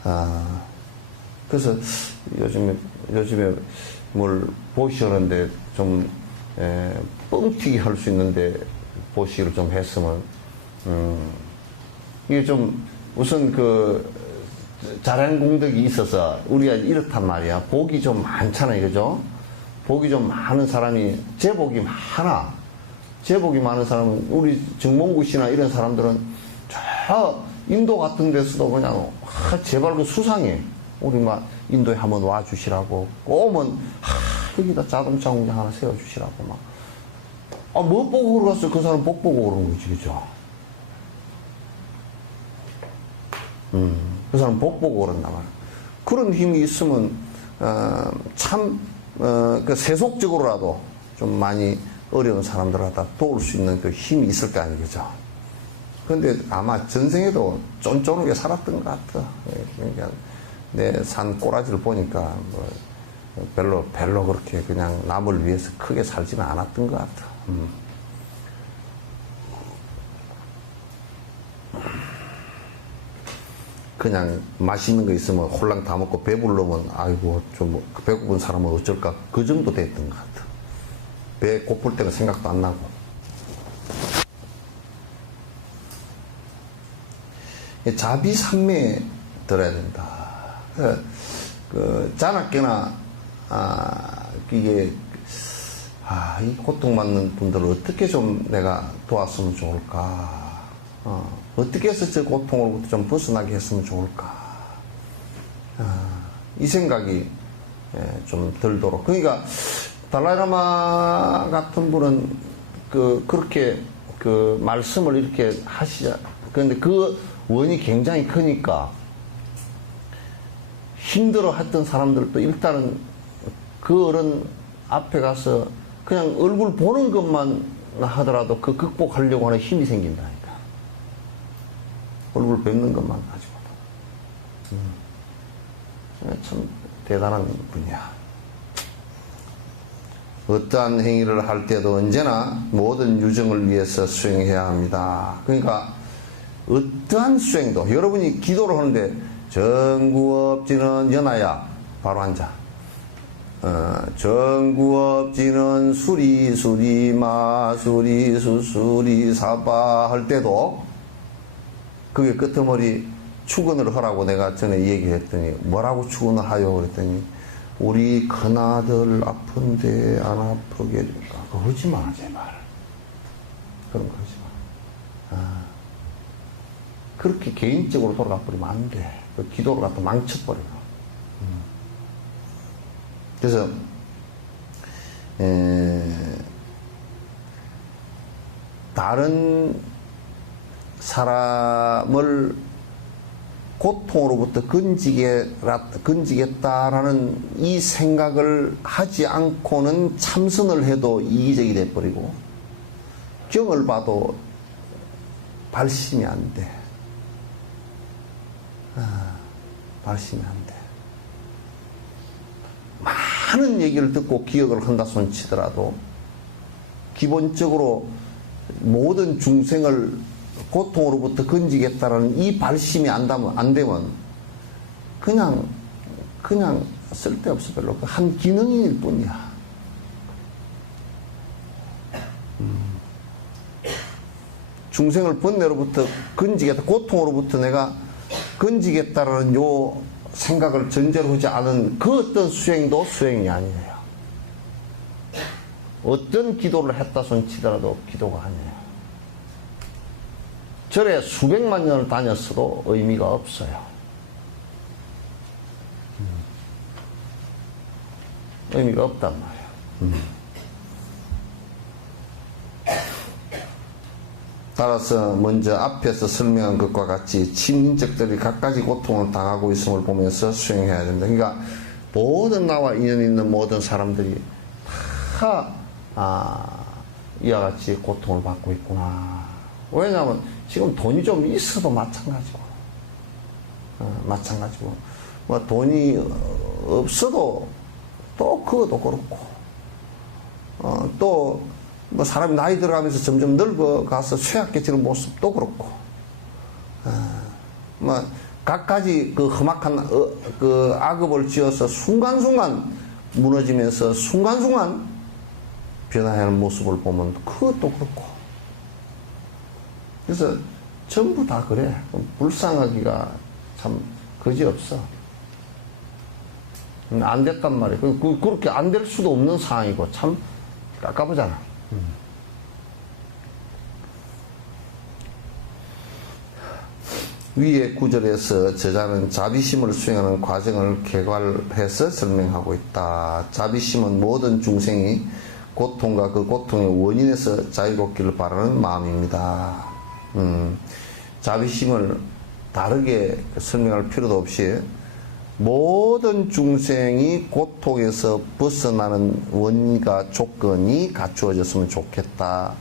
아, 그래서 요즘에 뭘 보시는데 좀 뻥튀기 할 수 있는데 보시를 좀 했으면, 이게 좀 우선 그 자랑 공덕이 있어서 우리가 이렇단 말이야. 복이 좀 많잖아요, 그죠? 복이 좀 많은 사람이, 제복이 많아. 제복이 많은 사람은, 우리 정몽구 씨나 이런 사람들은 저 인도 같은 데서도 그냥 제발 그 수상해. 우리 막 인도에 한번 와주시라고. 오면 여기다 자동차 공장 하나 세워주시라고 막. 뭐 보고 그러겠어? 그 사람 복 보고 그런 거지, 그죠? 그 사람 복 보고 그런단 말이야. 그런 힘이 있으면, 그 세속적으로라도 좀 많이 어려운 사람들하다 도울 수 있는 그 힘이 있을 거 아니겠죠. 근데 아마 전생에도 쫀쫀하게 살았던 것 같아. 그러니까 내 산 꼬라지를 보니까 뭐 별로 그렇게 그냥 남을 위해서 크게 살지는 않았던 것 같아. 그냥 맛있는 거 있으면 홀랑 다 먹고 배부르면 아이고 좀 배고픈 사람은 어쩔까, 그 정도 됐던 것 같아. 배 고플 때는 생각도 안 나고. 자비산매에 들어야 된다. 그 자나깨나 이게 이 고통받는 분들을 어떻게 좀 내가 도왔으면 좋을까? 어떻게 해서 저 고통으로부터 좀 벗어나게 했으면 좋을까? 이 생각이 좀 들도록. 그러니까 달라이라마 같은 분은 그렇게 그 말씀을 이렇게 하시자. 그런데 그 원이 굉장히 크니까 힘들어 했던 사람들도 일단은 그 어른 앞에 가서 그냥 얼굴 보는 것만 하더라도 그 극복하려고 하는 힘이 생긴다니까. 얼굴 뵙는 것만 가지고도. 참 대단한 분이야. 어떠한 행위를 할 때도 언제나 모든 유정을 위해서 수행해야 합니다. 그러니까 어떠한 수행도, 여러분이 기도를 하는데 정구업지는 연하야 바로 앉아. 정구업지는 수리 마수리 수수리 사바 할 때도 그게 끄트머리 축원을 하라고 내가 전에 얘기했더니 뭐라고 축원을 하요 그랬더니 우리 큰아들 아픈데 안 아프게 해줄까? 그거 하지 마 제발. 그런 거 하지 마. 그렇게 개인적으로 돌아가 버리면 안 돼. 그 기도를 갖다 망쳐버려요. 그래서 다른 사람을 고통으로부터 건지겠다라는 이 생각을 하지 않고는 참선을 해도 이기적이 돼버리고 경을 봐도 발심이 안 돼. 발심이 안 돼. 많은 얘기를 듣고 기억을 한다 손 치더라도 기본적으로 모든 중생을 고통으로부터 건지겠다라는 이 발심이 안 되면 그냥 쓸데없어. 별로 한 기능일 뿐이야. 중생을 번뇌로부터 건지겠다, 고통으로부터 내가 건지겠다라는 요 생각을 전제로 하지 않은 그 어떤 수행도 수행이 아니에요. 어떤 기도를 했다 손 치더라도 기도가 아니에요. 절에 수백만 년을 다녔어도 의미가 없어요. 의미가 없단 말이에요. 따라서 먼저 앞에서 설명한 것과 같이 친인척들이 갖가지 고통을 당하고 있음을 보면서 수행해야 된다. 그러니까 모든 나와 인연 있는 모든 사람들이 다 이와 같이 고통을 받고 있구나. 왜냐하면 지금 돈이 좀 있어도 마찬가지고, 뭐 돈이 없어도 또 그것도 그렇고, 또 뭐 사람이 나이 들어가면서 점점 늙어가서 쇠약해지는 모습도 그렇고, 뭐 갖가지 그 험악한 그 악업을 지어서 순간순간 무너지면서 순간순간 변화하는 모습을 보면 그것도 그렇고, 그래서 전부 다 그래. 불쌍하기가 참 거지없어. 안 됐단 말이야. 그렇게 안 될 수도 없는 상황이고 참 깝깝하잖아. 위의 구절에서 저자는 자비심을 수행하는 과정을 개괄해서 설명하고 있다. 자비심은 모든 중생이 고통과 그 고통의 원인에서 자유롭기를 바라는 마음입니다. 자비심을 다르게 설명할 필요도 없이 모든 중생이 고통에서 벗어나는 원인과 조건이 갖추어졌으면 좋겠다.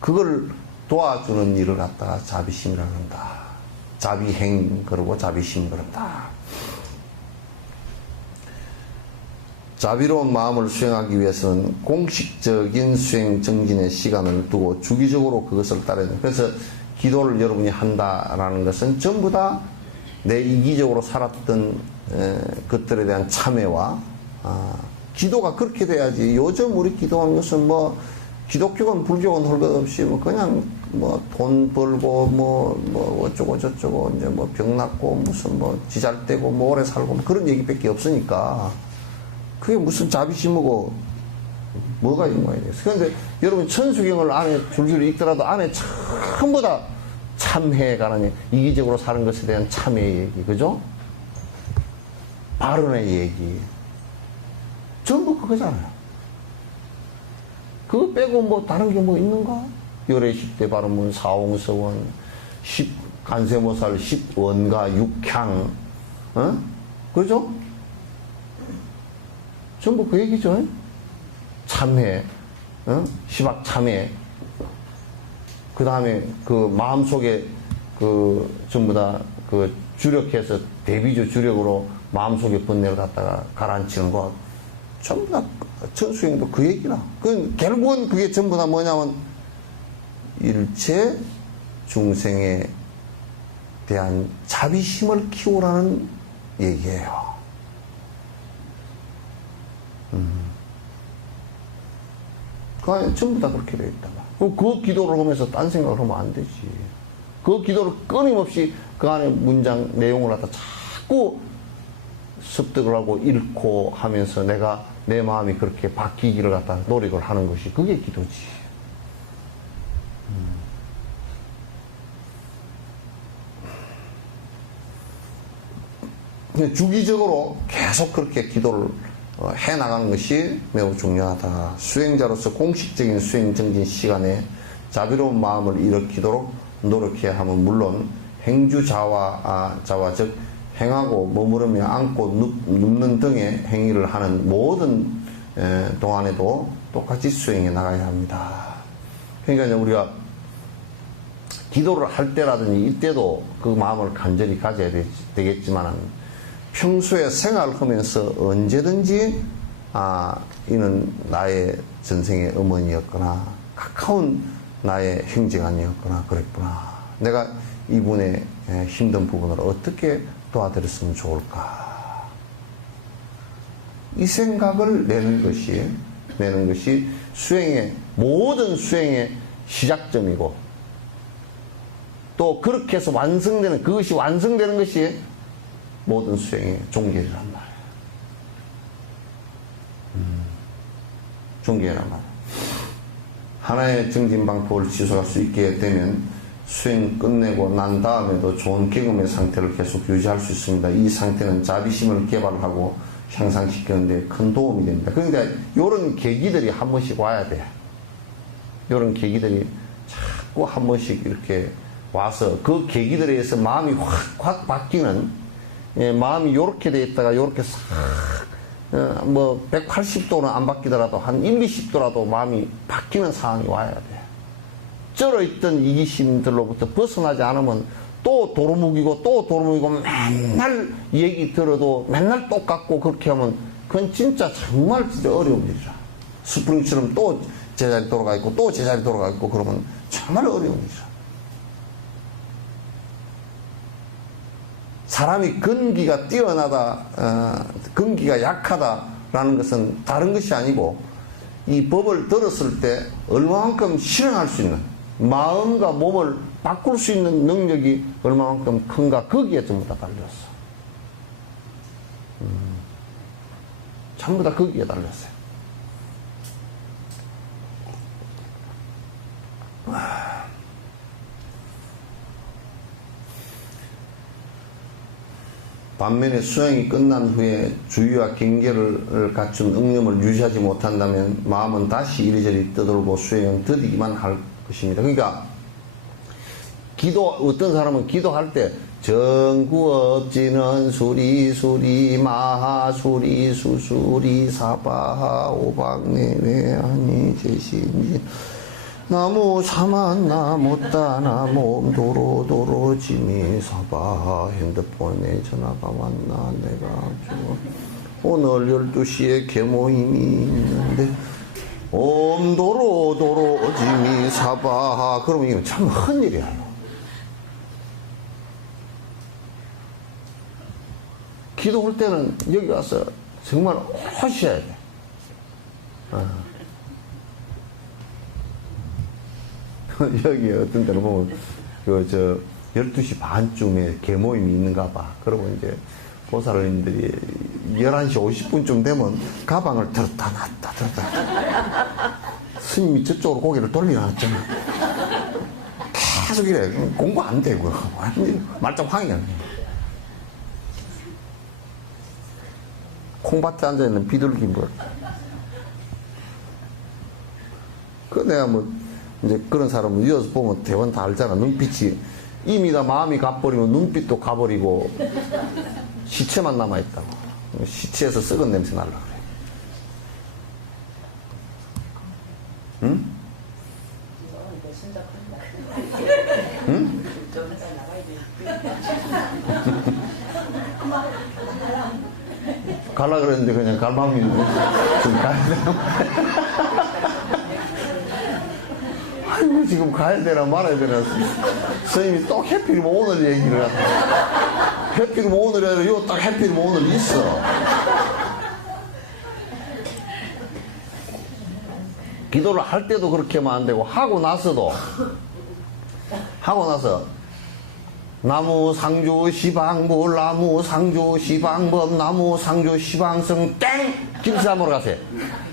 그걸 도와주는 일을 갖다가 자비심이라고 한다. 자비행 그러고 자비심 그런다. 자비로운 마음을 수행하기 위해서는 공식적인 수행 정진의 시간을 두고 주기적으로 그것을 따르는, 그래서 기도를 여러분이 한다라는 것은 전부 다 내 이기적으로 살았던 것들에 대한 참회와 기도가 그렇게 돼야지. 요즘 우리 기도하는 것은 뭐 기독교건 불교건 할 것 없이 뭐 그냥 뭐 돈 벌고 뭐 어쩌고 저쩌고 이제 뭐 병 낫고 무슨 뭐 지잘되고 뭐 오래 살고 뭐 그런 얘기밖에 없으니까 그게 무슨 자비심이고 뭐가 있는 거야. 그런데 여러분 천수경을 안에 줄줄 읽더라도 안에 전부 다 참회에 관한 이기적으로 사는 것에 대한 참회 얘기, 그죠? 발언의 얘기 전부 그거잖아요. 그거 빼고 뭐 다른 게 뭐 있는가? 열애 10대 발언문, 사홍서원, 간세모살, 10원가, 육향, 그죠? 전부 그 얘기죠. 참회, 시박 참회. 그 다음에 그 마음속에 그 전부 다 그 주력해서 대비조 주력으로 마음속에 번뇌를 갖다가 가라앉히는 것. 전부 다 천수행도 그 얘기나. 결국은 그게 전부 다 뭐냐면 일체 중생에 대한 자비심을 키우라는 얘기예요. 그 안에 전부 다 그렇게 되어 있다. 그 기도를 하면서 딴 생각을 하면 안 되지. 그 기도를 끊임없이 그 안에 문장 내용을 갖다 자꾸 습득을 하고 읽고 하면서 내가 내 마음이 그렇게 바뀌기를 갖다 노력을 하는 것이 그게 기도지. 주기적으로 계속 그렇게 기도를 해나가는 것이 매우 중요하다. 수행자로서 공식적인 수행 정진 시간에 자비로운 마음을 일으키도록 노력해야 하면 물론 행주자와 즉 행하고 머무르며 앉고 눕는 등의 행위를 하는 모든 동안에도 똑같이 수행해 나가야 합니다. 그러니까 이제 우리가 기도를 할 때라든지 이때도 그 마음을 간절히 가져야 되겠지만 평소에 생활하면서 언제든지 이는 나의 전생의 어머니였거나 가까운 나의 형제간이었거나 그랬구나. 내가 이분의 힘든 부분을 어떻게 도와드렸으면 좋을까. 이 생각을 내는 것이 모든 수행의 시작점이고 또 그렇게 해서 그것이 완성되는 것이 모든 수행의 종결이란 말이에요. 종결이란 말이에요. 하나의 정진방법을 지속할 수 있게 되면 수행 끝내고 난 다음에도 좋은 경험의 상태를 계속 유지할 수 있습니다. 이 상태는 자비심을 개발하고 향상시키는 데 큰 도움이 됩니다. 그러니까 이런 계기들이 한 번씩 와야 돼. 이런 계기들이 자꾸 한 번씩 이렇게 와서 그 계기들에 의해서 마음이 확 바뀌는, 마음이 요렇게 돼 있다가 요렇게 싹 뭐 180도는 안 바뀌더라도 한 1, 20도라도 마음이 바뀌는 상황이 와야 돼. 쩔어있던 이기심들로부터 벗어나지 않으면 또 도루묵이고 또 도루묵이고 맨날 얘기 들어도 맨날 똑같고 그렇게 하면 그건 진짜 정말 진짜 어려운 일이라. 스프링처럼 또 제자리 돌아가 있고 또 제자리 돌아가 있고 그러면 정말 어려운 일이라. 사람이 근기가 뛰어나다, 근기가 약하다라는 것은 다른 것이 아니고 이 법을 들었을 때 얼마만큼 실행할 수 있는 마음과 몸을 바꿀 수 있는 능력이 얼마만큼 큰가 거기에 전부 다 달렸어. 전부 다 거기에 달렸어요. 반면에 수행이 끝난 후에 주의와 경계를 갖춘 응념을 유지하지 못한다면 마음은 다시 이리저리 떠돌고 수행은 더디기만 할 것입니다. 그러니까 어떤 사람은 기도할 때 정구 없지는 수리 마하수리 수수리 사바하 오박내외 아니 제시니 나무 사만나 못다나 몸 도로 지미 사바 핸드폰에 전화가 왔나 내가 오늘 12시에 개모임이 있는데 옴 도로 지미 사바 그러면 이거 참 큰일이야. 기도할 때는 여기 와서 정말 하셔야 돼. 여기 어떤 때는 보면, 12시 반쯤에 개모임이 있는가 봐. 그러고 이제, 보살님들이 11시 50분쯤 되면 가방을 들었다 놨다. 스님이 저쪽으로 고개를 돌려놨잖아. 계속 이래. 공부 안 되고. 완전히 말짱황이야. 콩밭에 앉아있는 비둘기 뭐. 내가 이제 그런 사람을 이어서 보면 대원 다 알잖아. 눈빛이 이미 다 마음이 가버리면 눈빛도 가버리고 시체만 남아있다고. 시체에서 썩은 냄새 날라 그래. 응? 응? 갈라 그랬는데 그냥 갈 마음이 지금 가야 되나? 아이고 지금 가야 되나 말아야 되나? 선생님이 또 해필이면 오늘 얘기를 하다. 해필이면 오늘 해라. 이거 딱 해필이면 오늘 있어. 기도를 할 때도 그렇게 하면 안 되고 하고 나서 나무 상조 시방불 나무 상조 시방법 나무 상조 시방성 땡 김치담으로 가세요.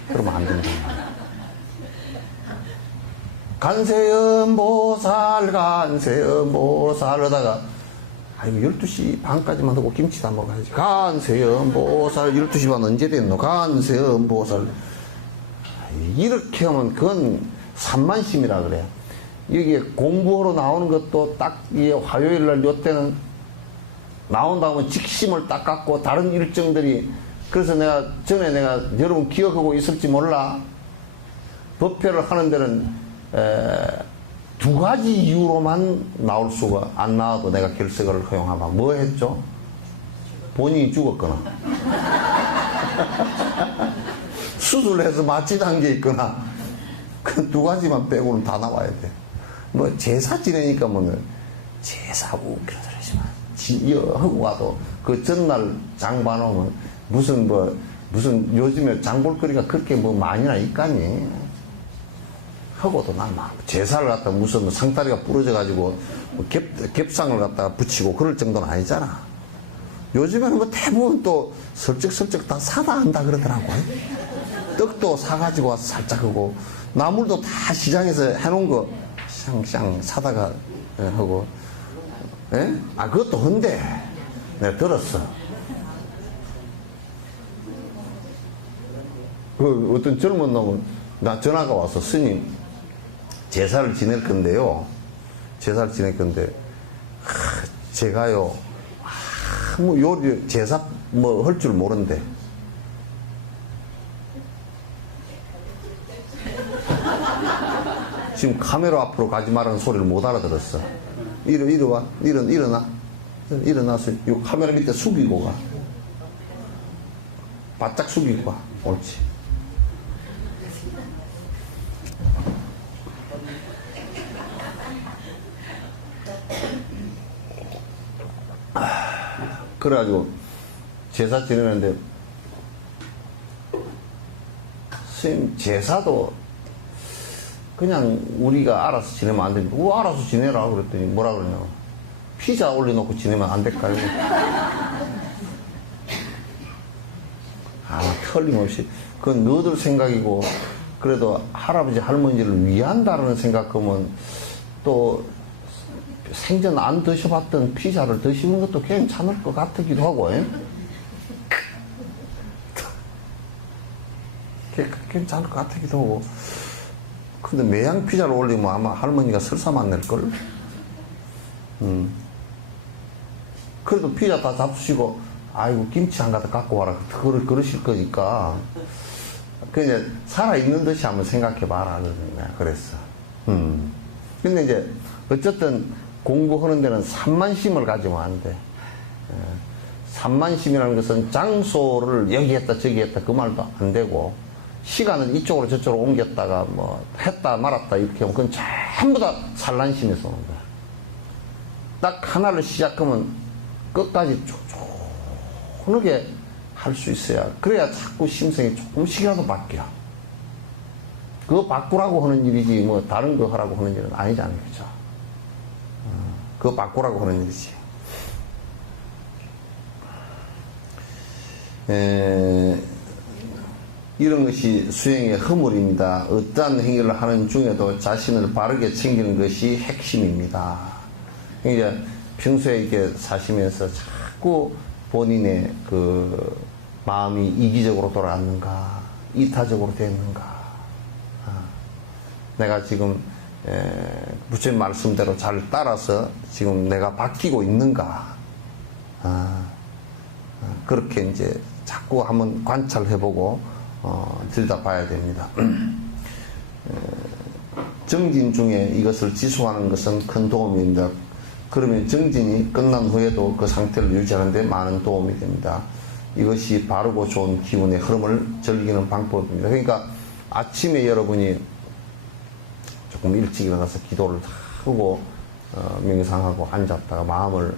그러면 안 된다. 간세음보살 하다가 아이고 12시 반까지만 하고 김치담으로 가야지. 간세음보살 12시 반 언제 됐노? 간세음보살 이렇게 하면 그건 산만심이라 그래요. 여기에 공부하러 나오는 것도 딱 화요일 날 요때는 나온다 하면 직심을 딱 갖고 다른 일정들이 그래서 내가 여러분 기억하고 있을지 몰라. 법회를 하는 데는 두 가지 이유로만 나올 수가 안 나와도 내가 결석을 허용하마. 뭐 했죠? 본인이 죽었거나 수술해서 마취 단계에 있거나 그 두 가지만 빼고는 다 나와야 돼. 뭐 제사 지내니까 제사 웃겨들지만 하고 와도 그 전날 장 봐놓으면 무슨 요즘에 장 볼 거리가 그렇게 많이나 있까니 하고도 난 막 제사를 갖다 무슨 상다리가 부러져 가지고 겹상을 갖다가 붙이고 그럴 정도는 아니잖아. 요즘에는 대부분 또 슬쩍슬쩍 다 사다 한다 그러더라고. 떡도 사가지고 와서 살짝 하고 나물도 다 시장에서 해놓은 거 샹샹 사다가 하고 예? 그것도 헌데 내가 들었어. 그 어떤 젊은 놈은 나 전화가 와서 스님 제사를 지낼 건데요. 제가요 요리 제사 할 줄 모른대. 지금 카메라 앞으로 가지 말라는 소리를 못 알아들었어. 일어나. 일어나서 요 카메라 밑에 숙이고 가. 바짝 숙이고 가. 옳지. 그래가지고 제사 지내는데 선생님 제사도 그냥 우리가 알아서 지내면 안 됩니다. 알아서 지내라 그랬더니 뭐라 그러냐. 피자 올려놓고 지내면 안 될까요? 틀림없이 그건 너들 생각이고 그래도 할아버지 할머니를 위한다는 생각하면 또 생전 안 드셔봤던 피자를 드시는 것도 괜찮을 것 같기도 하고 괜찮을 것 같기도 하고 근데 매양 피자를 올리면 아마 할머니가 설사만 낼걸. 그래도 피자 다 잡수시고 아이고 김치 한 가닥 갖고 와라 그러실 거니까 그냥 살아있는 듯이 한번 생각해봐라 그랬어. 근데 이제 어쨌든 공부하는 데는 산만심을 가지면 안 돼. 산만심이라는 것은 장소를 여기 했다 저기 했다 그 말도 안 되고 시간을 이쪽으로 저쪽으로 옮겼다가 뭐 했다 말았다 이렇게 하면 그건 전부 다 산란심에서 오는 거야. 딱 하나를 시작하면 끝까지 촉촉하게 할 수 있어야 그래야 자꾸 심성이 조금씩이라도 바뀌어. 그거 바꾸라고 하는 일이지 뭐 다른 거 하라고 하는 일은 아니잖아요. 그죠? 그거 바꾸라고 하는 일이지. 이런 것이 수행의 허물입니다. 어떠한 행위를 하는 중에도 자신을 바르게 챙기는 것이 핵심입니다. 그러니까 평소에 이렇게 사시면서 자꾸 본인의 그 마음이 이기적으로 돌아갔는가, 이타적으로 됐는가. 내가 지금 부처님 말씀대로 잘 따라서 지금 내가 바뀌고 있는가. 그렇게 이제 자꾸 한번 관찰해보고 들여다봐야 됩니다. 정진 중에 이것을 지속하는 것은 큰 도움입니다. 그러면 정진이 끝난 후에도 그 상태를 유지하는 데 많은 도움이 됩니다. 이것이 바르고 좋은 기운의 흐름을 즐기는 방법입니다. 그러니까 아침에 여러분이 조금 일찍 일어나서 기도를 하고 명상하고 앉았다가 마음을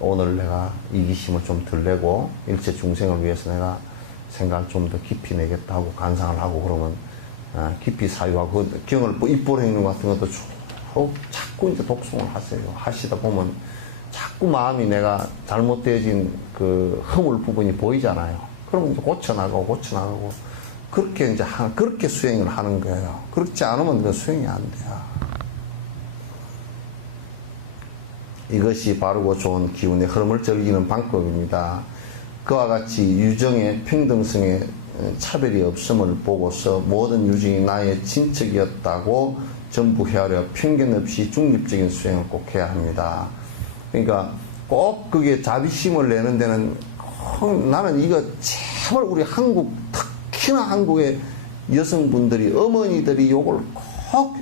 오늘 내가 이기심을 좀 덜 내고 일체 중생을 위해서 내가 생각을 좀 더 깊이 내겠다 하고 간상을 하고 그러면 깊이 사유하고 그 경을 입볼 행동 같은 것도 자꾸 이제 독송을 하세요. 하시다 보면 자꾸 마음이 내가 잘못되어진 그 허물 부분이 보이잖아요. 그러면 이제 고쳐나가고 그렇게 이제 그렇게 수행을 하는 거예요. 그렇지 않으면 그 수행이 안 돼요. 이것이 바르고 좋은 기운의 흐름을 즐기는 방법입니다. 그와 같이 유정의 평등성에 차별이 없음을 보고서 모든 유정이 나의 친척이었다고 전부 헤아려 편견 없이 중립적인 수행을 꼭 해야 합니다. 그러니까 꼭 그게 자비심을 내는 데는 나는 이거 제발 우리 한국 특히나 한국의 여성분들이 어머니들이 요걸 꼭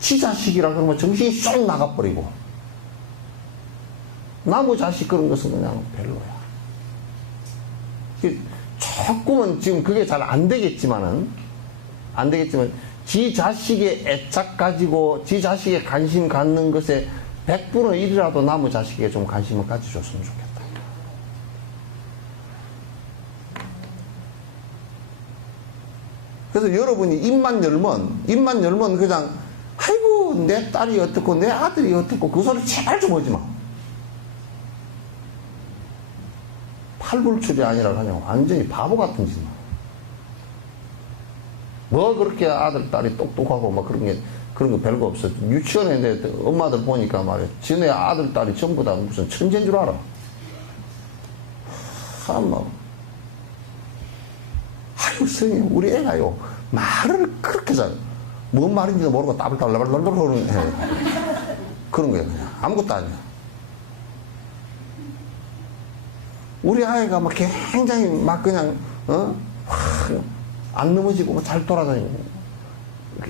지 자식이라 그러면 정신이 쏙 나가버리고 나무 자식 그런 것은 그냥 별로야. 조금은 지금 그게 잘 안 되겠지만 지 자식의 애착 가지고 지 자식의 관심 갖는 것에 100분의 1이라도 나무 자식에게 좀 관심을 가져줬으면 좋겠다. 그래서 여러분이 입만 열면 그냥 아이고 내 딸이 어떻고 내 아들이 어떻고 그 소리 제발 좀 하지 마. 팔불출이 아니라 그냥 완전히 바보 같은 짓. 뭐 그렇게 아들, 딸이 똑똑하고 막 그런 거 별거 없어. 유치원에 내 엄마들 보니까 말이야. 지네 아들, 딸이 전부 다 무슨 천재인 줄 알아. 뭐. 아유, 선생님, 우리 애가요. 말을 그렇게 잘, 뭔 말인지도 모르고 따블따블따블따블 그런 거야, 그냥. 아무것도 아니야. 우리 아이가 막 굉장히 막 그냥, 안 넘어지고 잘 돌아다니고.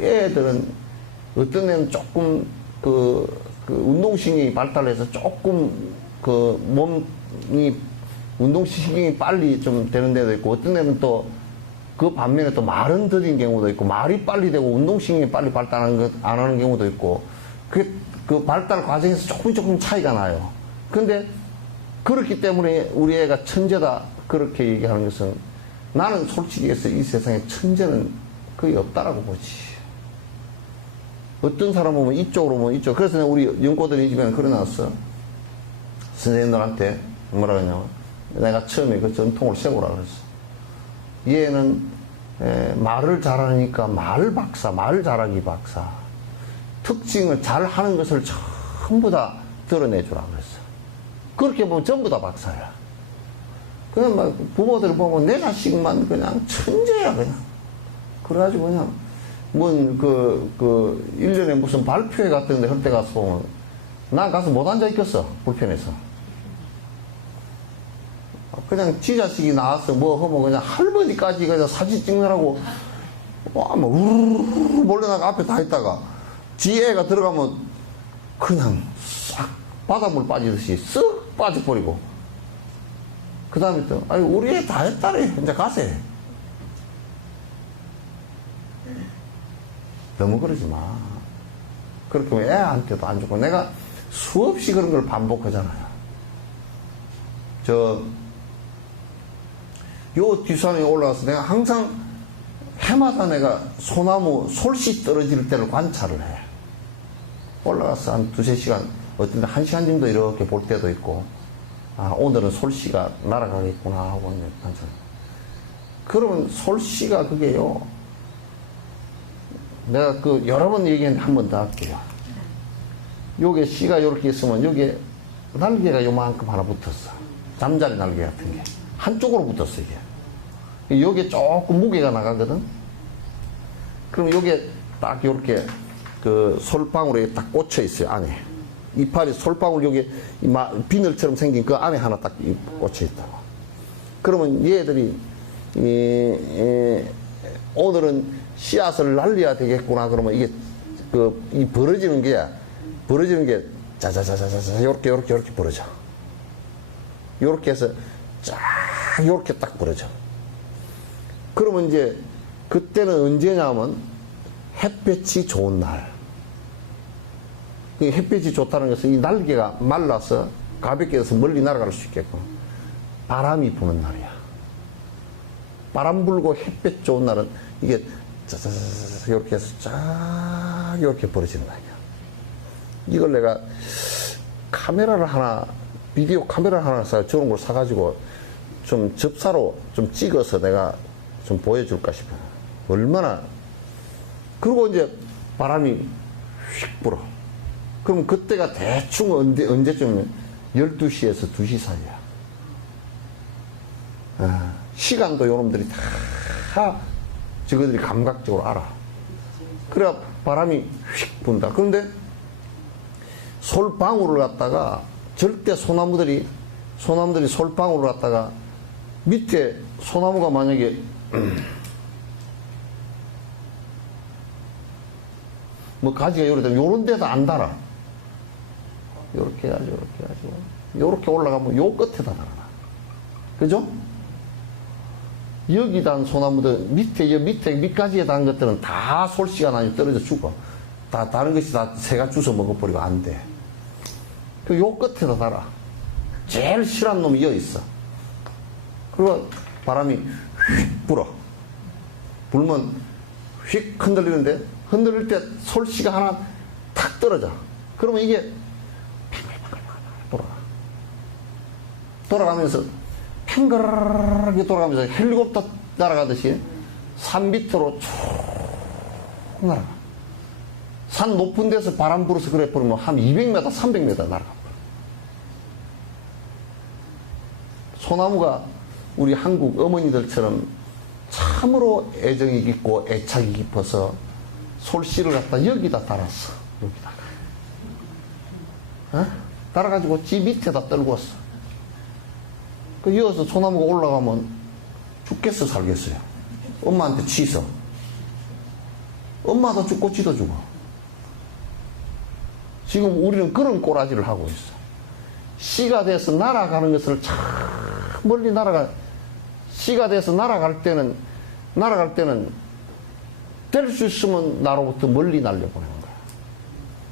애들은 어떤 애는 조금 그 운동신경이 발달해서 조금 그 몸이 운동신경이 빨리 좀 되는 데도 있고, 어떤 애는 또 그 반면에 또 말은 더딘 경우도 있고, 말이 빨리 되고 운동신경이 빨리 발달하는 것 안 하는 경우도 있고, 그 발달 과정에서 조금 차이가 나요. 근데 그렇기 때문에 우리 애가 천재다 그렇게 얘기하는 것은, 나는 솔직히 해서 이 세상에 천재는 거의 없다라고 보지. 어떤 사람 보면 이쪽으로 보면 이쪽. 그래서 우리 연고들이 집에는 그래 놨어. 선생님들한테 뭐라 그러냐면, 내가 처음에 그 전통을 세우라 그랬어. 얘는 말을 잘하니까 말 박사, 말 잘하기 박사. 특징을 잘하는 것을 전부 다 드러내주라 그랬어. 그렇게 보면 전부 다 박사야. 그냥 막 부모들 보면 내 자식만 그냥 천재야, 그냥. 그래가지고 그냥, 뭐, 1년에 무슨 발표회 같은데 할 때 가서 보면, 난 가서 못 앉아 있겠어, 불편해서. 그냥 지 자식이 나와서 뭐 하면 그냥 할머니까지 그냥 사진 찍느라고, 와, 뭐, 우르르 몰려나가 앞에 다 있다가, 지 애가 들어가면 그냥 싹 바닷물 빠지듯이 쓱 빠져버리고, 그 다음에 또, 아니, 우리 애 다 했다래. 이제 가세. 너무 그러지 마. 그렇게 하면 애한테도 안 좋고, 내가 수없이 그런 걸 반복하잖아요. 요 뒷산에 올라가서 내가 항상 해마다 내가 소나무 솔씨 떨어질 때를 관찰을 해. 올라가서 한 2-3시간, 어떤 데 1시간 정도 이렇게 볼 때도 있고, 아, 오늘은 솔씨가 날아가겠구나 하고 이제 관찰. 그러면 솔씨가 그게요, 내가 여러 번 얘기했는데 한 번 더 할게요. 요게 씨가 요렇게 있으면 요게 날개가 요만큼 하나 붙었어. 잠자리 날개 같은 게. 한쪽으로 붙었어, 이게. 요게 조금 무게가 나가거든? 그럼 요게 딱 요렇게 솔방울에 딱 꽂혀 있어요, 안에. 이파리 솔방울 요게 비늘처럼 생긴 그 안에 하나 딱 꽂혀 있다고. 그러면 얘들이, 오늘은 씨앗을 날려야 되겠구나. 그러면 이게, 벌어지는 게, 자자자자자, 요렇게 벌어져. 요렇게 해서, 쫙, 요렇게 딱 벌어져. 그러면 이제, 그때는 언제냐면, 햇볕이 좋은 날. 햇빛이 좋다는 것은 이 날개가 말라서 가볍게 해서 멀리 날아갈 수 있게끔 바람이 부는 날이야. 바람 불고 햇볕 좋은 날은 이게 짜자자자 이렇게 해서 쫙 이렇게 벌어지는 날이야. 이걸 내가 비디오 카메라를 하나 저런 걸 사가지고 좀 접사로 좀 찍어서 내가 좀 보여줄까 싶어요. 얼마나. 그리고 이제 바람이 휙 불어. 그럼 그때가 대충 언제쯤이면 12시에서 2시 사이야. 시간도 요놈들이 다 저거들이 감각적으로 알아. 그래야 바람이 휙 분다. 그런데 솔방울을 갖다가 절대 소나무들이 솔방울을 갖다가 밑에 소나무가 만약에 뭐 가지가 요런 데다 안 달아. 요렇게 해가지고 요렇게 올라가면 요 끝에다 달아놔. 그죠? 여기 단 소나무들 밑가지에 단 것들은 다 솔씨가 나니 떨어져 죽어. 다 다른 것이 다 새가 주워 먹어버리고 안 돼. 요 끝에다 달아. 제일 싫어하는 놈이 여기 있어. 그리고 바람이 휙 불어. 불면 휙 흔들리는데, 흔들릴 때 솔씨가 하나 탁 떨어져. 그러면 이게 돌아가면서 팽그르르르 돌아가면서 헬리콥터 날아가듯이 산 밑으로 쭉 날아가. 산 높은 데서 바람 불어서 그래 버리면 한 200m, 300m 날아가. 소나무가 우리 한국 어머니들처럼 참으로 애정이 깊고 애착이 깊어서 솔씨를 갖다 여기다 달았어. 여기다가. 달아가지고 지 밑에다 떨고 왔어. 이어서 소나무가 올라가면 죽겠어, 살겠어요? 엄마한테 치서. 엄마도 죽고 지도 죽어. 지금 우리는 그런 꼬라지를 하고 있어. 씨가 돼서 날아가는 것을 참 멀리 씨가 돼서 날아갈 때는 될 수 있으면 나로부터 멀리 날려보내는 거야.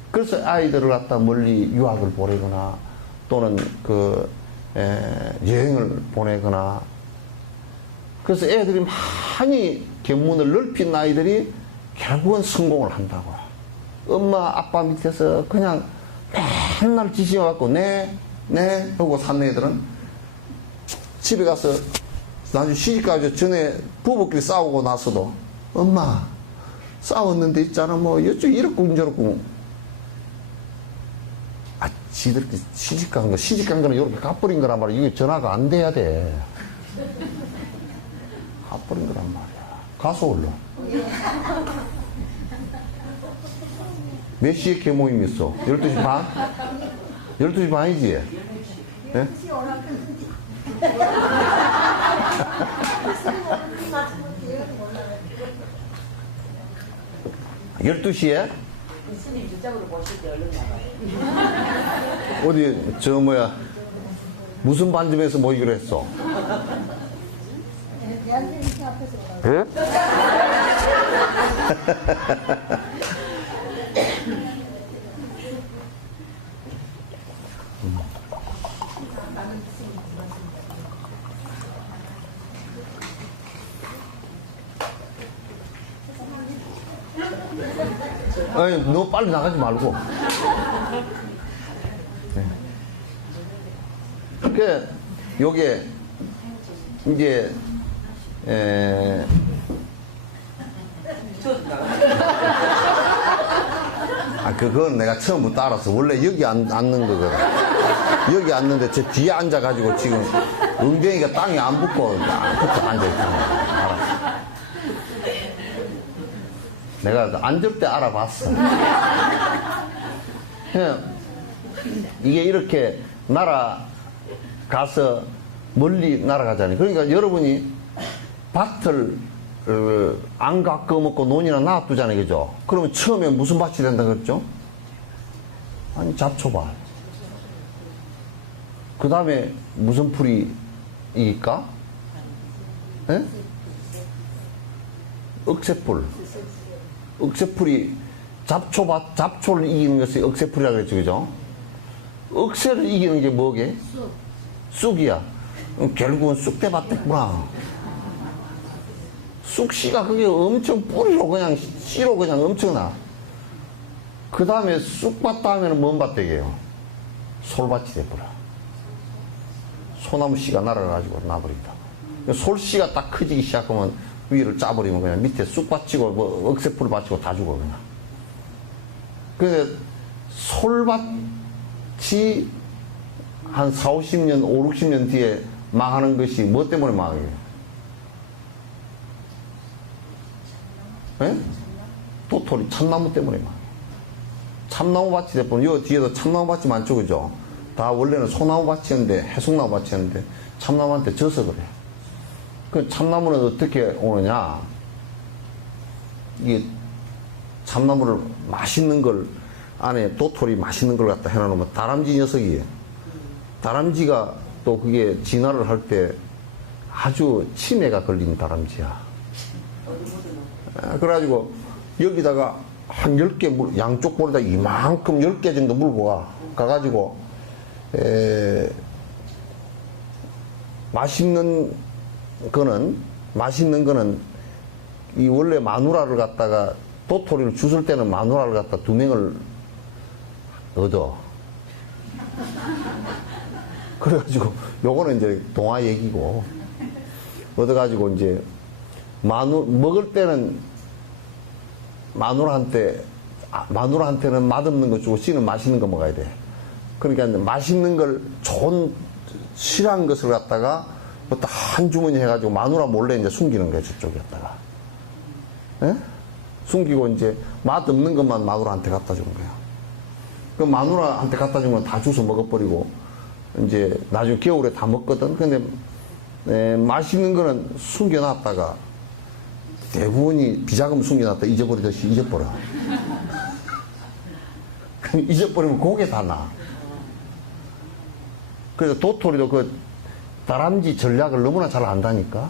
그래서 아이들을 갖다 멀리 유학을 보내거나 또는 여행을 보내거나, 그래서 애들이 많이 견문을 넓힌 아이들이 결국은 성공을 한다고. 엄마 아빠 밑에서 그냥 맨날 지시해갖고 네 하고 산 애들은 집에 가서 나중에 시집가서 전에 부부끼리 싸우고 나서도 엄마 싸웠는데 있잖아 뭐 이쪽 이렇고 저렇고, 지들끼리 시집간 거는 이렇게 가버린 거란 말이야. 이게 전화가 안 돼야 돼. 가버린 거란 말이야. 가서 올라. 몇 시에 개모임 있어? 12시 반? 12시 반이지? 네? 12시에? 스님 저쪽으로 보실 때 얼른 나가요. 어디, 무슨 반점에서 모이기로 했어? 예? 아니, 너 빨리 나가지 말고. 그, 요게, 이제, 그건 내가 처음부터 알았어. 원래 여기 앉는 거거든. 여기 앉는데 저 뒤에 앉아가지고 지금 엉덩이가 땅에 안 붙고 앉아있잖아. 알았어. 내가 앉을 때 알아봤어. 이게 이렇게 날아가서 멀리 날아가잖아요. 그러니까 여러분이 밭을 안 가꿔 먹고 논이나 놔두잖아요. 그죠? 그러면 처음에 무슨 밭이 된다 그랬죠? 아니, 잡초밭. 그 다음에 무슨 풀이일까? 예? 억새풀. 억새풀이 잡초를 이기는 것이 억새풀이라 그랬죠. 그죠? 억새를 이기는 게 뭐게? 쑥이야. 결국은 쑥대밭 됐구나. 쑥씨가 그게 엄청 뿌리로 그냥 씨로 그냥 엄청나. 그 다음에 쑥밭 다음에는 뭔 밭 되게요? 솔밭이 돼버려. 소나무 씨가 날아가지고 나버린다. 솔씨가 딱 커지기 시작하면 위를 짜버리면 그냥 밑에 쑥밭이고 뭐 억새풀 밭이고 다 죽어 그냥. 그래서 솔밭이 한 4, 50년, 5, 60년 뒤에 망하는 것이 뭐 때문에 망해요? 예? 도토리, 참나무 때문에 망해요. 참나무 밭이 돼버리면, 요 뒤에도 참나무 밭이 많죠, 그죠? 다 원래는 소나무 밭이었는데, 해송나무 밭이었는데, 참나무한테 져서 그래. 그 참나무는 어떻게 오느냐? 이게 참나무를 맛있는 걸, 안에 도토리 맛있는 걸 갖다 해놔놓으면 다람쥐 녀석이에요. 다람쥐가 또 그게 진화를 할 때 아주 치매가 걸린 다람쥐야. 그래가지고 여기다가 한 10개 양쪽 볼에다 이만큼 10개 정도 물고 가가지고 맛있는 거는 이 원래 마누라를 갖다가 도토리를 주술 때는 마누라를 갖다 2명을 얻어. 그래가지고 요거는 이제 동화 얘기고, 얻어가지고 이제 먹을 때는 마누라한테는 맛없는 거 주고 씨는 맛있는 거 먹어야 돼. 그러니까 맛있는 걸 좋은 실한 것을 갖다가 또 한 주머니 해가지고 마누라 몰래 이제 숨기는 거야, 저쪽에다가. 예? 숨기고 이제 맛없는 것만 마누라한테 갖다 주는 거야. 그 마누라한테 갖다 주면 다 주워 먹어버리고 이제 나중에 겨울에 다 먹거든. 근데 맛있는 거는 숨겨놨다가 대부분이 비자금 숨겨놨다 잊어버리듯이 잊어버려. 잊어버리면 고개 다 나. 그래서 도토리도 그 다람쥐 전략을 너무나 잘 안다니까.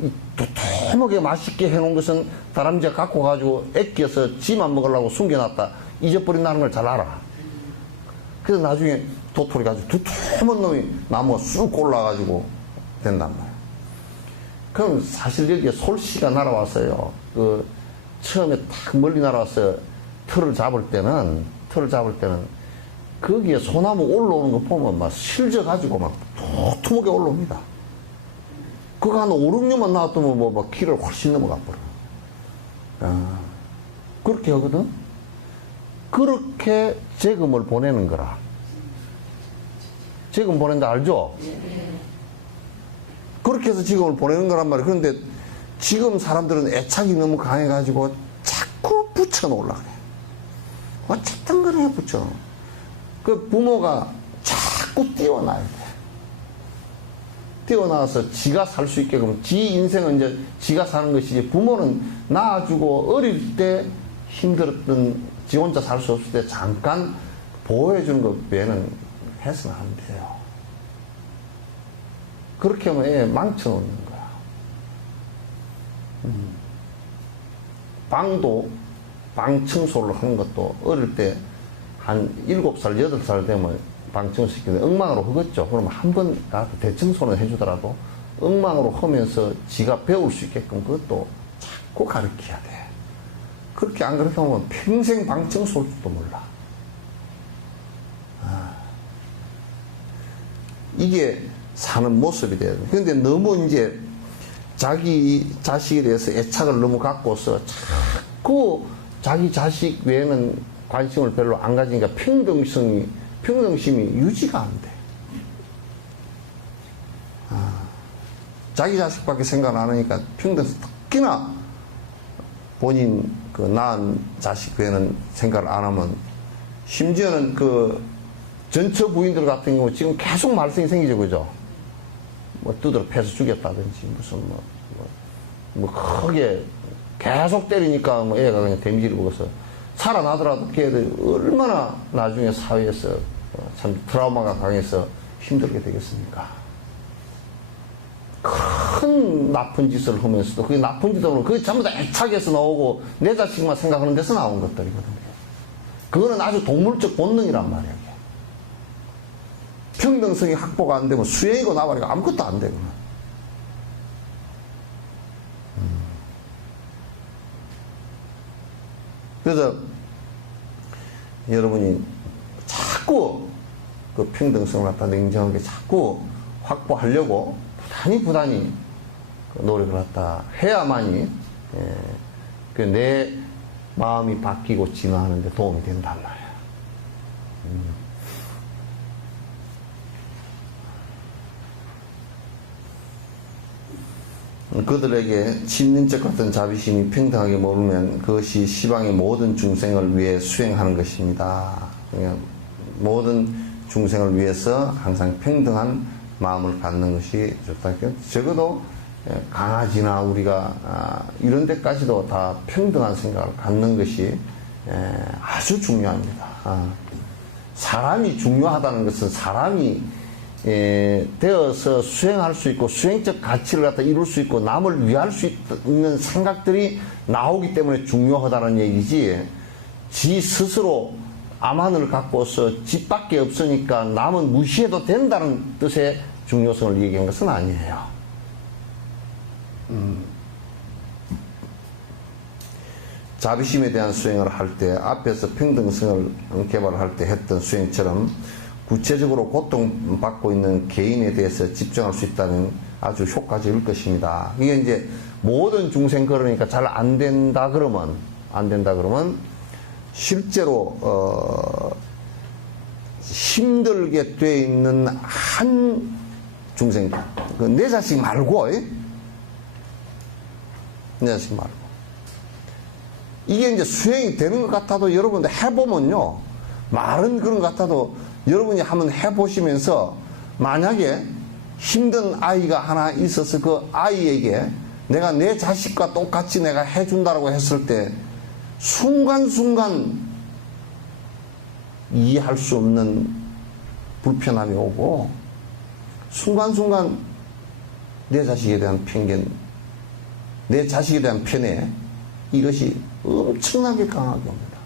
이 도톰하게 맛있게 해놓은 것은 다람쥐가 갖고 가지고 애껴서 지만 먹으려고 숨겨놨다. 잊어버린다는 걸 잘 알아. 그래서 나중에 도토리가 아주 두툼한 놈이 나무가 쑥 올라가지고 된단 말이야. 그럼 사실 여기에 솔씨가 날아왔어요. 그 처음에 탁 멀리 날아와서 틀을 잡을 때는 거기에 소나무 올라오는 거 보면 막 실져가지고 막 도톰하게 올라옵니다. 그거 한 5, 6년만 놔두면 뭐 막 키를 훨씬 넘어가 버려. 아, 그렇게 하거든? 그렇게 재금을 보내는 거라. 재금 보낸다 알죠? 그렇게 해서 지금을 보내는 거란 말이에요. 그런데 지금 사람들은 애착이 너무 강해가지고 자꾸 붙여놓으려고 그래. 어쨌든 간에 붙여. 그 부모가 자꾸 띄워놔야 돼. 띄워놔서 지가 살 수 있게끔 지 인생은 이제 지가 사는 것이지 부모는 낳아주고 어릴 때 힘들었던 지 혼자 살 수 없을 때 잠깐 보호해주는 것 외에는 해서는 안 돼요. 그렇게 하면 애 망쳐놓는 거야. 방 청소를 하는 것도 어릴 때 한 7살, 8살 되면 방 청소시키는데 엉망으로 하겠죠. 그러면 한 번 가서 대청소는 해주더라도 엉망으로 하면서 지가 배울 수 있게끔 그것도 자꾸 가르쳐야 돼. 그렇게 안 그렇게 하면 평생 방 청소할 줄도 몰라. 이게 사는 모습이 돼요. 그런데 너무 이제 자기 자식에 대해서 애착을 너무 갖고서 자꾸 자기 자식 외에는 관심을 별로 안 가지니까 평등심이 유지가 안 돼. 자기 자식밖에 생각 안 하니까 특히나 본인 그 낳은 자식 외에는 생각을 안 하면 심지어는 그 전처 부인들 같은 경우 지금 계속 말썽이 생기죠, 그죠? 뭐 두드러 패서 죽였다든지 무슨 뭐 크게 계속 때리니까 뭐 애가 그냥 데미지를 먹어서 살아나더라도 걔들 얼마나 나중에 사회에서 참 트라우마가 강해서 힘들게 되겠습니까? 큰 나쁜 짓을 하면서도 그게 나쁜 짓을 하면 그게 전부 다 애착에서 나오고 내 자식만 생각하는 데서 나온 것들이거든요. 그거는 아주 동물적 본능이란 말이에요. 평등성이 확보가 안 되면 수행이고 나발이고 아무것도 안 되구나. 그래서 여러분이 자꾸 그 평등성을 갖다 냉정하게 자꾸 확보하려고 부단히 그 노력을 갖다 해야만이 그 내 마음이 바뀌고 진화하는 데 도움이 된단 말이야. 그들에게 친인척 같은 자비심이 평등하게 머물면 그것이 시방의 모든 중생을 위해 수행하는 것입니다. 그냥 모든 중생을 위해서 항상 평등한 마음을 갖는 것이 좋다. 적어도 강아지나 우리가 이런 데까지도 다 평등한 생각을 갖는 것이 아주 중요합니다. 사람이 중요하다는 것은 사람이 되어서 수행할 수 있고 수행적 가치를 갖다 이룰 수 있고 남을 위할 수 있는 생각들이 나오기 때문에 중요하다는 얘기지, 지 스스로 암한을 갖고서 집밖에 없으니까 남은 무시해도 된다는 뜻의 중요성을 얘기한 것은 아니에요. 자비심에 대한 수행을 할 때 앞에서 평등성을 개발할 때 했던 수행처럼 구체적으로 고통받고 있는 개인에 대해서 집중할 수 있다면 아주 효과적일 것입니다. 이게 이제 모든 중생 그러니까 잘 안 된다 그러면 실제로 힘들게 돼 있는 한 중생, 내 자식 말고, 내 자식 말고. 이게 이제 수행이 되는 것 같아도 여러분들 해보면요, 말은 그런 것 같아도 여러분이 한번 해보시면서 만약에 힘든 아이가 하나 있어서 그 아이에게 내가 내 자식과 똑같이 내가 해준다라고 했을 때 순간순간 이해할 수 없는 불편함이 오고 순간순간 내 자식에 대한 편견, 내 자식에 대한 편애, 이것이 엄청나게 강하게 옵니다.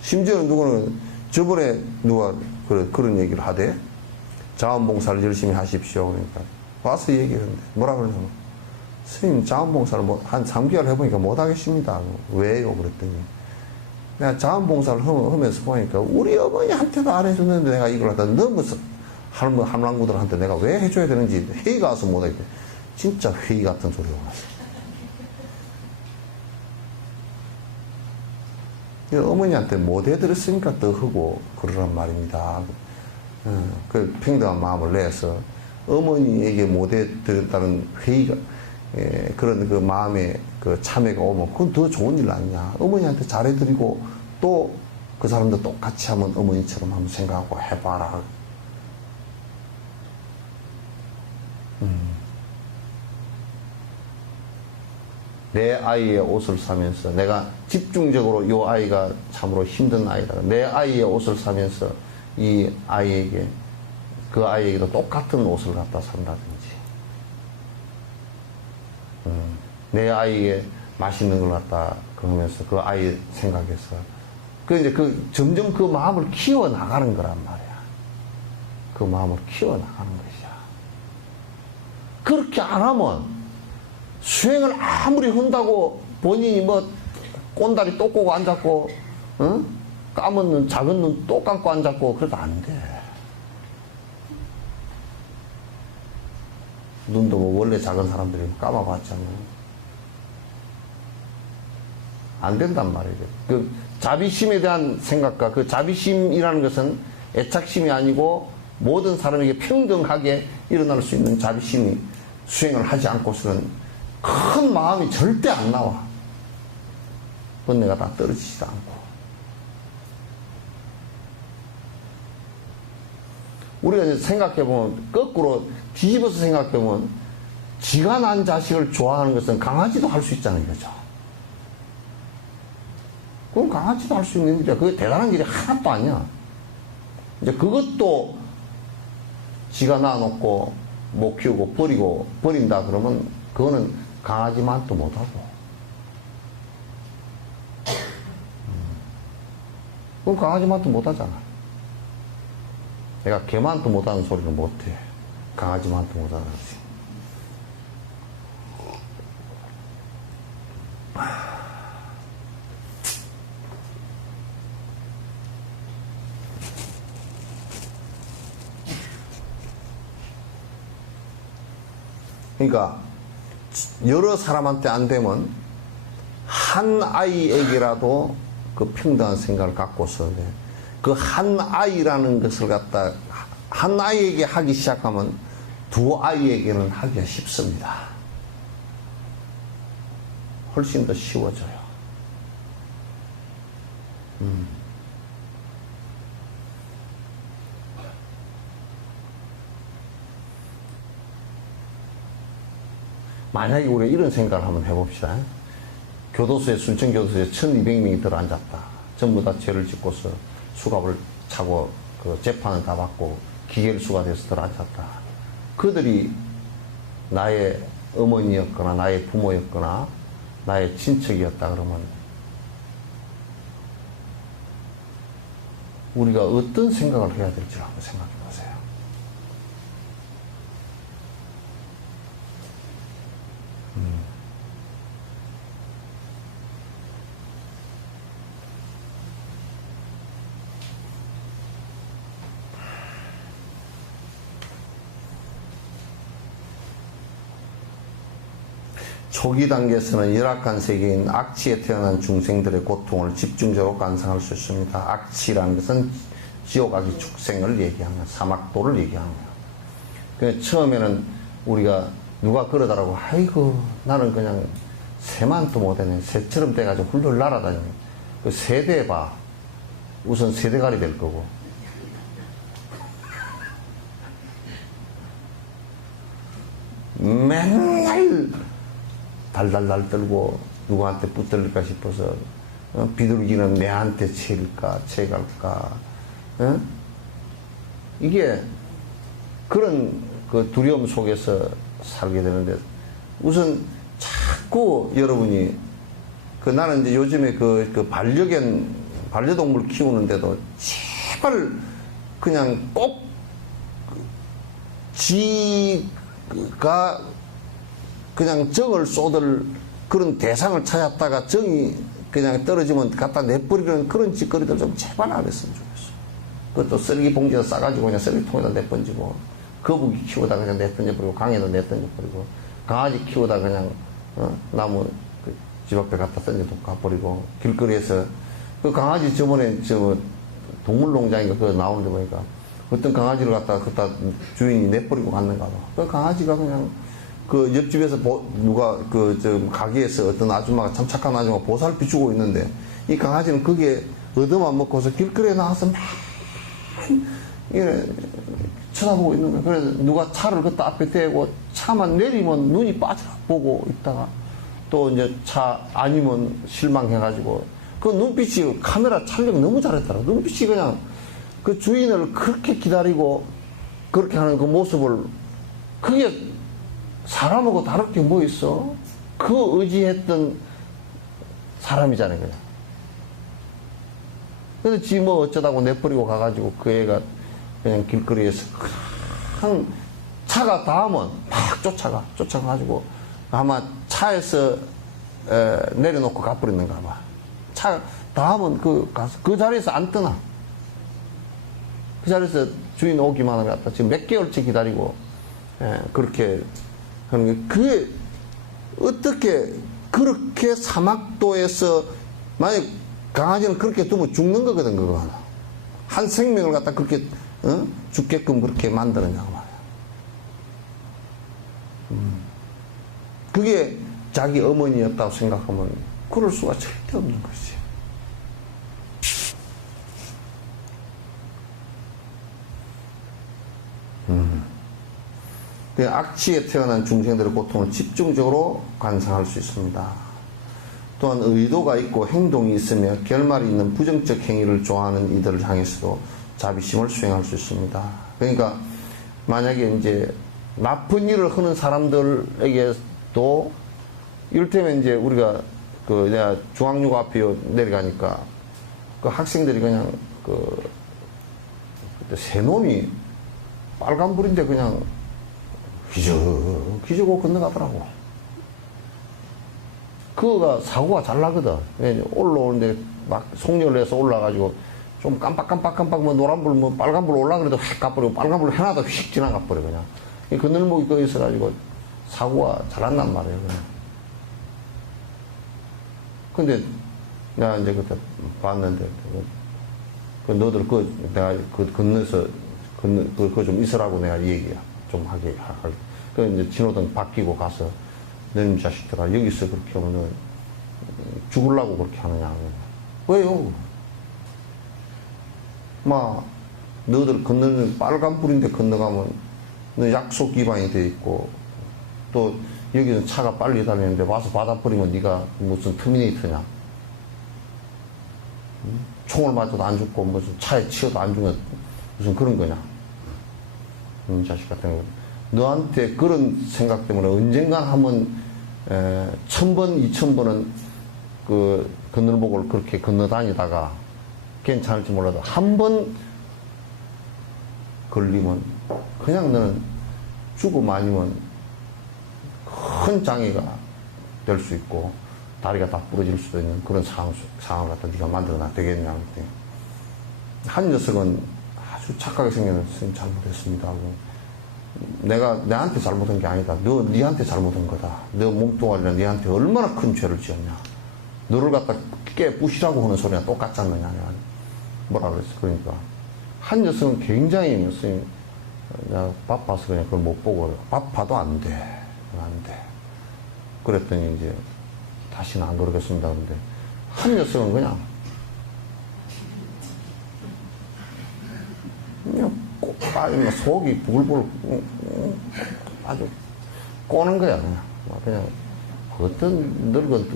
심지어는 누구는 저번에 누가 그런 얘기를 하대. 자원봉사를 열심히 하십시오. 그러니까 와서 얘기를 했는데 뭐라 그러냐면 스님 자원봉사를 한 3개월 해보니까 못하겠습니다. 왜요? 그랬더니 내가 자원봉사를 하면서 보니까 우리 어머니한테도 안 해줬는데 내가 이걸 하다 너무 함랑구들한테 내가 왜 해줘야 되는지 회의가 와서 못하겠대. 진짜 회의 같은 소리가 왔어. 어머니한테 못 해드렸으니까 더 하고 그러란 말입니다. 그 평등한 마음을 내서 어머니에게 못 해드렸다는 회의가 그런 그 마음의 그 참회가 오면 그건 더 좋은 일 아니냐. 어머니한테 잘해드리고 또 그 사람도 똑같이 하면 어머니처럼 한번 생각하고 해봐라. 내 아이의 옷을 사면서 내가 집중적으로 이 아이가 참으로 힘든 아이다. 내 아이의 옷을 사면서 이 아이에게 그 아이에게도 똑같은 옷을 갖다 산다든지 내 아이에게 맛있는 걸 갖다 그러면서 그 아이 생각해서 이제 점점 그 마음을 키워 나가는 거란 말이야. 그 마음을 키워 나가는 것이야. 그렇게 안 하면 수행을 아무리 한다고 본인이 뭐 꼰다리 또 꼬고 앉았고 까만 작은 눈 또 감고 앉았고 그래도 안 돼. 눈도 뭐 원래 작은 사람들이 감아봤잖아. 안 된단 말이죠. 그 자비심에 대한 생각과 그 자비심이라는 것은 애착심이 아니고 모든 사람에게 평등하게 일어날 수 있는 자비심이 수행을 하지 않고서는 큰 마음이 절대 안 나와. 번뇌가 다 떨어지지도 않고. 우리가 이제 생각해보면, 거꾸로 뒤집어서 생각해보면, 지가 난 자식을 좋아하는 것은 강아지도 할 수 있잖아요. 그죠? 그건 강아지도 할 수 있는 일이야. 그게 대단한 일이 하나도 아니야. 이제 그것도 지가 낳아놓고 못 키우고 버린다 그러면 그거는 강아지만 또 못하고. 그건 강아지만 또 못하잖아. 내가 개만 또 못하는 소리는 못해. 강아지만 또 못하는 거지. 그러니까 여러 사람한테 안 되면 한 아이에게라도 그 평등한 생각을 갖고서 그 한 아이라는 것을 갖다 한 아이에게 하기 시작하면 두 아이에게는 하기가 쉽습니다. 훨씬 더 쉬워져요. 만약에 우리가 이런 생각을 한번 해봅시다. 교도소에, 순천교도소에 1200명이 들어앉았다. 전부 다 죄를 짓고서 수갑을 차고 그 재판을 다 받고 기결수가 돼서 들어앉았다. 그들이 나의 어머니였거나 나의 부모였거나 나의 친척이었다 그러면 우리가 어떤 생각을 해야 될지 한번 생각해 보세요. 초기 단계에서는 열악한 세계인 악취에 태어난 중생들의 고통을 집중적으로 관상할 수 있습니다. 악취라는 것은 지옥악의 축생을 얘기하는 거야. 사막도를 얘기하는 거야. 그 처음에는 우리가 누가 그러더라고. 아이고 나는 그냥 새만도 못하네. 새처럼 돼가지고 훌훌 날아다니네. 그 새대 봐. 우선 새대갈이 될 거고. 맨날 달달달 떨고 누구한테 붙들릴까 싶어서 비둘기는 내한테 채갈까 이게 그런 그 두려움 속에서 살게 되는데 우선 자꾸 여러분이 나는 이제 요즘에 그 반려동물 키우는데도 제발 그냥 꼭 지가 그냥 정을 쏟을 그런 대상을 찾았다가 정이 그냥 떨어지면 갖다 내버리는 그런 짓거리들 좀 제발 안 했으면 좋겠어. 그것도 쓰레기 봉지에 싸가지고 그냥 쓰레기통에다 내던지고, 거북이 키우다 그냥 내던져버리고, 강에도 내던져버리고, 강아지 키우다 그냥 나무 집 앞에 갖다 던져도 가버리고, 길거리에서 그 강아지 저번에 동물농장인가 그거 나오는데 보니까 어떤 강아지를 갖다 주인이 내버리고 갔는가 봐. 그 강아지가 그냥 그 옆집에서 누가 가게에서 어떤 아줌마가 참 착한 아줌마가 보살피 주고 있는데 이 강아지는 그게 얻어만 먹고서 길거리에 나와서 막 이래 쳐다보고 있는 거야. 그래서 누가 차를 그때 앞에 대고 차만 내리면 눈이 빠져보고 있다가 또 이제 차 아니면 실망해가지고 그 눈빛이 카메라 촬영 너무 잘했더라. 눈빛이 그냥 그 주인을 그렇게 기다리고 그렇게 하는 그 모습을 그게 사람하고 다를 게 뭐 있어? 그 의지했던 사람이잖아요, 그냥. 근데 지 뭐 어쩌다고 내버리고 가가지고 그 애가 그냥 길거리에서 한 차가 닿으면 막 쫓아가가지고 아마 차에서 내려놓고 가버리는가 봐. 차 닿으면 그 자리에서 안 떠나. 그 자리에서 주인 오기만 하면 갖다 지금 몇 개월째 기다리고 그렇게 하는 게 그게 어떻게 그렇게 사막도에서 만약 강아지는 그렇게 두면 죽는 거거든 그거 하나. 한 생명을 갖다 그렇게 죽게끔 그렇게 만들었냐고 말이야. 그게 자기 어머니였다고 생각하면 그럴 수가 절대 없는 것이지. 그 악취에 태어난 중생들의 고통을 집중적으로 관상할 수 있습니다. 또한 의도가 있고 행동이 있으며 결말이 있는 부정적 행위를 좋아하는 이들을 향해서도 자비심을 수행할 수 있습니다. 그러니까 만약에 이제 나쁜 일을 하는 사람들에게도 이를테면 이제 우리가 내가 중앙여고 앞에 내려가니까 그 학생들이 그냥 새 놈이 빨간불인데 그냥 기저고 건너가더라고. 그거가 사고가 잘 나거든. 올라오는데 막 속력을 해서 올라가지고 좀 깜빡 뭐 노란불 뭐 빨간불 올라 그래도 휙 가버리고 빨간불 하나도 휙 지나가버려 그냥. 이 건널목이 거기 있어가지고 사고가 잘 안 난 말이에요 그냥. 근데 내가 이제 그때 봤는데 너들 내가 건너서 그거 좀 있으라고 내가 얘기야. 좀 하게. 그 이제 신호등 바뀌고 가서 너님 자식들아 여기서 그렇게 하면은 죽으려고 그렇게 하느냐. 왜요? 너들 건너는 빨간불인데 건너가면 너 약속 위반이 돼 있고 또 여기는 차가 빨리 다니는데 와서 받아버리면 네가 무슨 터미네이터냐. 총을 맞아도 안 죽고 무슨 차에 치여도 안 죽는 무슨 그런 거냐. 자식 같은 거. 너한테 그런 생각 때문에 언젠간 한번 1000번, 2000번은 그 건널목을 그렇게 건너 다니다가 괜찮을지 몰라도 한 번 걸리면 그냥 너는 죽음 아니면 큰 장애가 될 수 있고 다리가 다 부러질 수도 있는 그런 상황을 갖다 네가 만들어놔 되겠냐. 한 녀석은 아주 착하게 생겼는 선생님 잘못했습니다 하고 내가 내한테 잘못한 게 아니다. 니한테 잘못한 거다. 너 몸뚱아리는 니한테 얼마나 큰 죄를 지었냐. 너를 갖다 깨부시라고 하는 소리가 똑같지 않느냐. 뭐라 그랬어. 그러니까 한 녀석은 굉장히 선생님 내가 바빠서 그냥 그걸 못 보고 바빠도 안 돼. 안 돼. 그랬더니 이제 다시는 안 그러겠습니다. 근데 한 녀석은 그냥 빠지면 속이 부글부글 아주 꼬는 거야. 그냥 어떤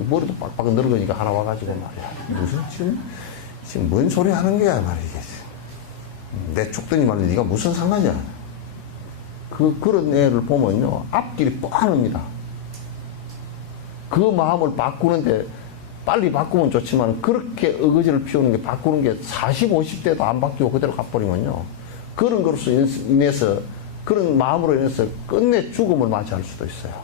머리도 빡빡 늙으니까 하나 와가지고 말이야. 지금 뭔 소리 하는 거야, 말이야. 내 족더니 말이야. 네가 무슨 상관이야. 그런 애를 보면요. 앞길이 뻔합니다. 그 마음을 바꾸는데 빨리 바꾸면 좋지만 그렇게 어거지를 피우는 게 바꾸는 게 40, 50대도 안 바뀌고 그대로 가버리면요. 그런 것으로 인해서 그런 마음으로 인해서 끝내 죽음을 맞이할 수도 있어요.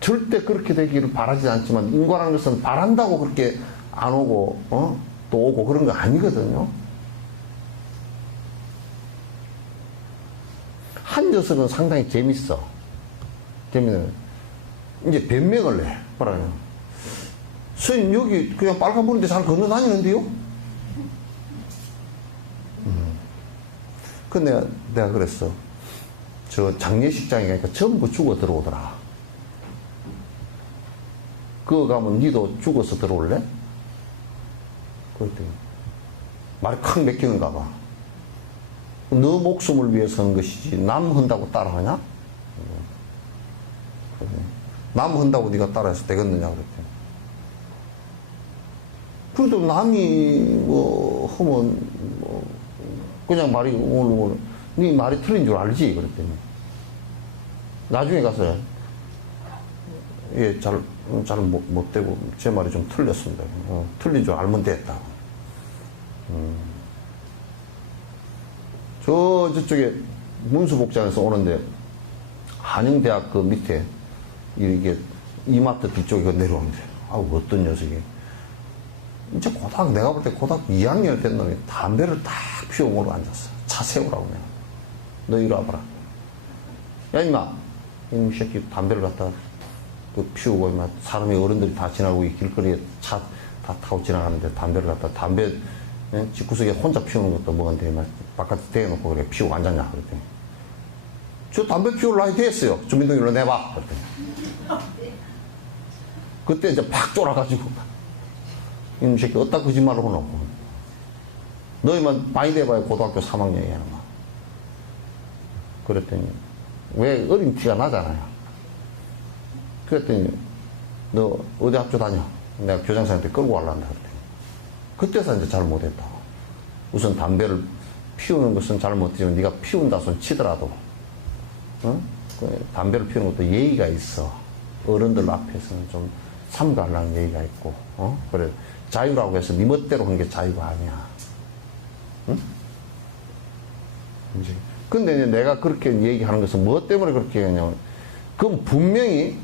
절대 그렇게 되기를 바라지 않지만 인과라는 것은 바란다고 그렇게 안 오고 또 오고 그런 거 아니거든요. 한 녀석은 상당히 재밌어. 재미는 이제 변명을 해. 뭐라요? 스님 여기 그냥 빨간불인데 잘 건너 다니는데요? 그 내가 그랬어. 저 장례식장에 가니까 전부 죽어 들어오더라. 그거 가면 니도 죽어서 들어올래? 그랬더니 말이 콱 맥히는가 봐. 너 목숨을 위해서 하는 것이지 남 한다고 따라하냐? 남 한다고 네가 따라해서 되겠느냐 그랬더니 그래도 남이 뭐 하면 뭐 그냥 말이 오늘 네 말이 틀린 줄 알지 그랬더니 나중에 가서 예, 잘 못 되고 제 말이 좀 틀렸습니다. 틀린 줄 알면 됐다. 저쪽에 문수복장에서 오는데 한영대학 그 밑에 이게 이마트 뒤쪽에 내려오는데 어떤 녀석이 이제 내가 볼 때 고등학교 2학년 된 놈이 담배를 딱 피우고 앉았어. 차 세우라고 내가. 너 이리 와봐라. 야 임마 이놈 새끼 담배를 갖다 피우고 임마 사람이 어른들이 다 지나고 이 길거리에 차 다 타고 지나가는데 담배를 갖다 담배 집구석에 혼자 피우는 것도 뭐한데 막 바깥에 대놓고 그래 피우고 앉았냐 그랬더니 저 담배 피울 나이 됐어요. 주민등록으로 내봐 그랬더니 그때 이제 팍 쫄아가지고 이놈 새끼 어디다 거짓말을 해놓고 너희만 많이 돼봐야 고등학교 3학년이야 막 그랬더니 왜 어린 티가 나잖아요. 그랬더니 너 어디 학교 다녀? 내가 교장선생한테 끌고 가려한다 그랬더니 그때서 이제 잘 못했다고. 우선 담배를 피우는 것은 잘못되지만 네가 피운다 손 치더라도 담배를 피우는 것도 예의가 있어. 어른들 앞에서는 좀 삼가하려는 예의가 있고 그래 자유라고 해서 네 멋대로 하는 게 자유가 아니야. 응? 근데 내가 그렇게 얘기하는 것은 뭐 때문에 그렇게 하냐면 그건 분명히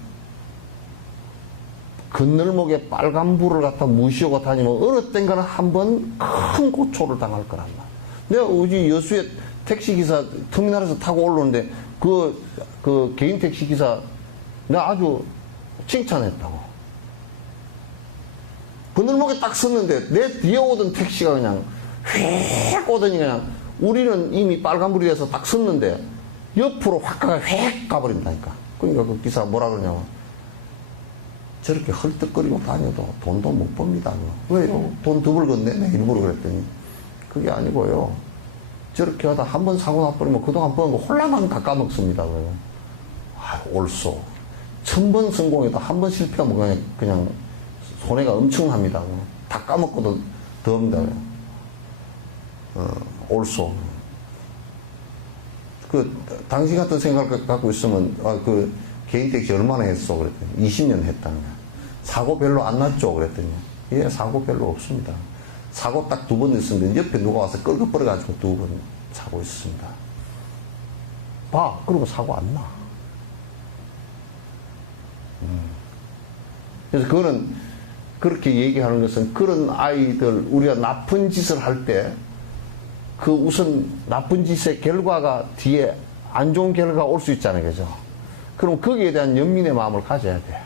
건널목에 빨간불을 갖다 무시하고 다니면 어느 땐가는 한번 큰 고초를 당할 거란 말이야. 내가 우리 여수에 택시기사 터미널에서 타고 올라오는데 그 개인 택시기사 내가 아주 칭찬했다고. 건널목에 딱 섰는데 내 뒤에 오던 택시가 그냥 휙 오더니 그냥 우리는 이미 빨간불이 돼서 딱 섰는데 옆으로 확 가가 휙 가버린다니까. 그러니까 그 기사가 뭐라 그러냐면 저렇게 헐떡거리고 다녀도 돈도 못 법니다. 왜요? 돈 더 벌겠네? 일부러 그랬더니 그게 아니고요. 저렇게 하다 한 번 사고 나버리면 그동안 버는 거 홀라만 다 까먹습니다. 옳소. 1000번 성공해도 한 번 실패하면 그냥 손해가 엄청납니다. 다 까먹고도 더 합니다. 옳소. 당신 같은 생각을 갖고 있으면, 개인 택시 얼마나 했어? 그랬더니 20년 했다는 거야. 사고 별로 안 났죠? 그랬더니 예, 사고 별로 없습니다. 사고 딱 2번 있었는데 옆에 누가 와서 끌고 버려가지고 2번 사고 있습니다. 봐, 그러고 사고 안 나. 그래서 그거는 그렇게 얘기하는 것은 그런 아이들 우리가 나쁜 짓을 할 때 그 우선 나쁜 짓의 결과가 뒤에 안 좋은 결과가 올 수 있잖아요. 그죠? 그럼 거기에 대한 연민의 마음을 가져야 돼.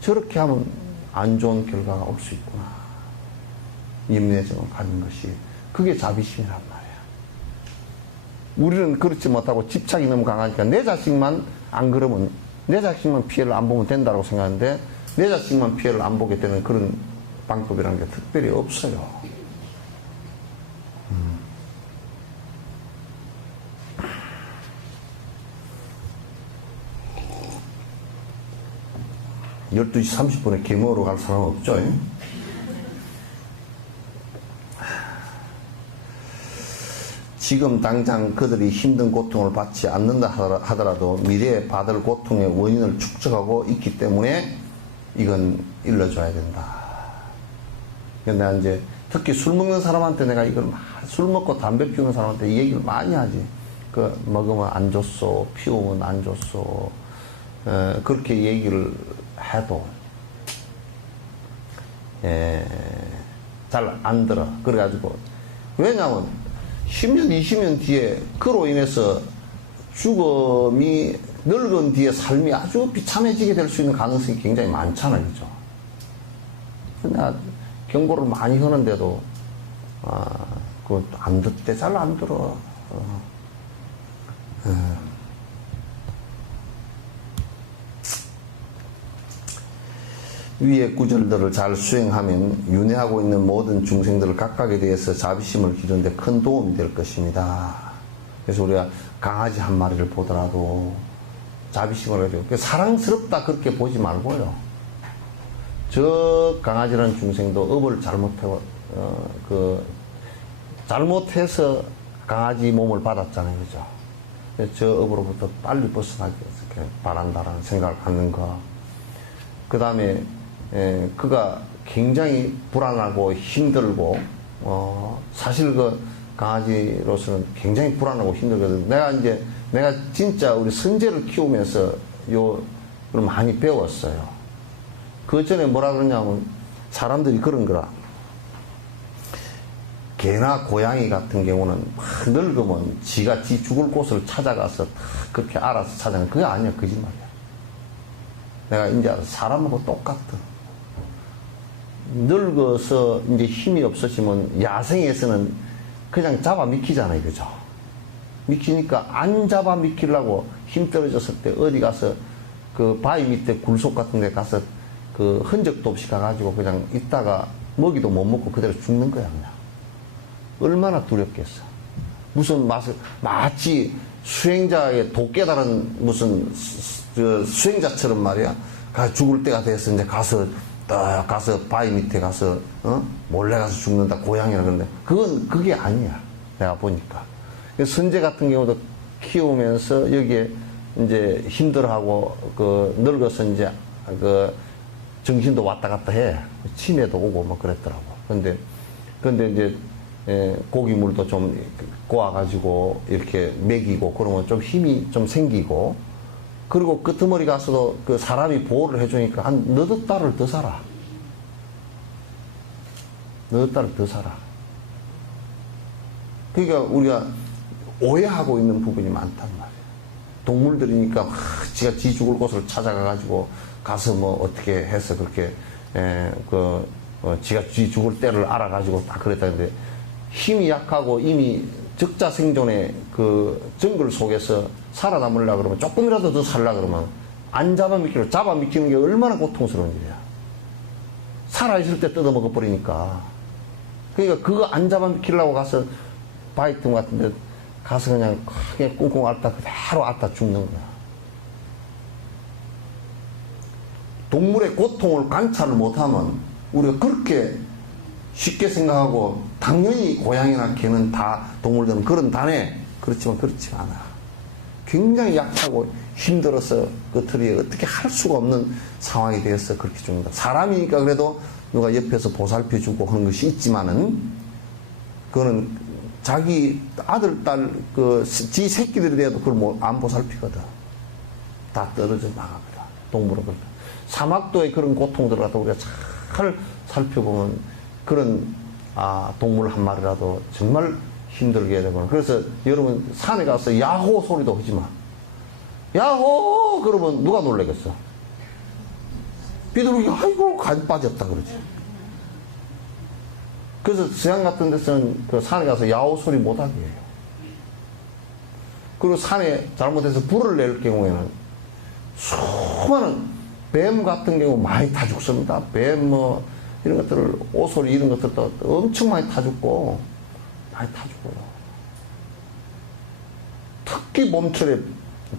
저렇게 하면 안 좋은 결과가 올 수 있구나. 연민의 정을 갖는 것이 그게 자비심이란 말이야. 우리는 그렇지 못하고 집착이 너무 강하니까 내 자식만 안 그러면 내 자식만 피해를 안 보면 된다고 생각하는데 내 자식만 피해를 안 보게 되는 그런 방법이라는 게 특별히 없어요. 12시 30분에 개 먹으러 갈 사람 없죠? 지금 당장 그들이 힘든 고통을 받지 않는다 하더라도 미래에 받을 고통의 원인을 축적하고 있기 때문에 이건 일러줘야 된다. 내가 이제 특히 술 먹는 사람한테 내가 이걸 술 먹고 담배 피우는 사람한테 이 얘기를 많이 하지. 그 먹으면 안 좋소, 피우면 안 좋소. 그렇게 얘기를 해도 잘 안 들어. 그래가지고 왜냐하면 10년, 20년 뒤에 그로 인해서 죽음이 늙은 뒤에 삶이 아주 비참해지게 될 수 있는 가능성이 굉장히 많잖아요. 그죠? 내가 경고를 많이 하는데도, 그거 안 듣대. 잘 안 들어. 위의 구절들을 잘 수행하면 윤회하고 있는 모든 중생들을 각각에 대해서 자비심을 기르는데 큰 도움이 될 것입니다. 그래서 우리가 강아지 한 마리를 보더라도 자비심을 가지고 사랑스럽다 그렇게 보지 말고요. 저 강아지라는 중생도 업을 잘못해서 강아지 몸을 받았잖아요. 그죠? 저 업으로부터 빨리 벗어나기 바란다라는 생각을 갖는 거. 그 다음에 그가 굉장히 불안하고 힘들고 사실 그 강아지로서는 굉장히 불안하고 힘들거든. 내가 진짜 우리 선재를 키우면서 요걸 많이 배웠어요. 그 전에 뭐라 그러냐면 사람들이 그런 거라. 개나 고양이 같은 경우는 막 늙으면 지가 지 죽을 곳을 찾아가서 그렇게 알아서 찾아가는 그게 아니야. 거짓말이야. 내가 이제 사람하고 똑같아. 늙어서 이제 힘이 없어지면 야생에서는 그냥 잡아 미키잖아요. 그죠? 미키니까 안 잡아 미키려고 힘 떨어졌을 때 어디 가서 그 바위 밑에 굴속 같은 데 가서 그 흔적도 없이 가가지고 그냥 있다가 먹이도 못 먹고 그대로 죽는 거야. 그냥. 얼마나 두렵겠어. 무슨 마치 수행자의 도 깨달은 무슨 수행자처럼 말이야. 죽을 때가 됐어. 이제 가서 바위 밑에 가서, 몰래 가서 죽는다. 고양이라 그러는데. 그게 아니야. 내가 보니까. 선제 같은 경우도 키우면서 여기에 이제 힘들어하고, 늙어서 이제, 정신도 왔다 갔다 해. 치매도 오고 뭐 그랬더라고. 근데 이제, 고기물도 좀 꼬아가지고 이렇게 먹이고 그러면 좀 힘이 좀 생기고, 그리고 끄트머리 가서도 그 사람이 보호를 해주니까 한 너댓 달을 더 살아. 너댓 달을 더 살아. 그러니까 우리가 오해하고 있는 부분이 많단 말이야. 동물들이니까 지가 지 죽을 곳을 찾아가가지고 가서 뭐 어떻게 해서 그렇게 지가 지 죽을 때를 알아가지고 딱 그랬다는데 힘이 약하고 이미 적자 생존의 그 정글 속에서 살아남으려고 그러면 조금이라도 더 살려고 그러면 안 잡아 미키는 게 얼마나 고통스러운 일이야. 살아있을 때 뜯어먹어 버리니까. 그러니까 그거 안 잡아 미키려고 가서 바이틈 같은 데 가서 그냥 크게 꽁꽁 앓다 그대로 앓다 죽는 거야. 동물의 고통을 관찰을 못하면 우리가 그렇게 쉽게 생각하고 당연히 고양이나 개는 다 동물들은 그런다네. 그렇지만 그렇지가 않아. 굉장히 약하고 힘들어서 끝들이 어떻게 할 수가 없는 상황이 되어서 그렇게 죽는다. 사람이니까 그래도 누가 옆에서 보살펴주고 하는 것이 있지만은 그거는 자기 아들, 딸, 지 새끼들에 대해도 그걸 안 보살피거든. 다 떨어져 나가거든. 동물은 그렇다. 사막도의 그런 고통들을 갖다 우리가 잘 살펴보면 그런 동물 한 마리라도 정말 힘들게 되거나. 그래서 여러분 산에 가서 야호 소리도 하지 마. 야호 그러면 누가 놀라겠어? 비둘기 아이고 간 빠졌다 그러지. 그래서 서양 같은 데서는 그 산에 가서 야호 소리 못하게 해요. 그리고 산에 잘못해서 불을 낼 경우에는 수많은 뱀 같은 경우 많이 타 죽습니다. 뱀 뭐 이런 것들을 오소리 이런 것들도 엄청 많이 타 죽고 많이 타 죽어요. 특히 봄철에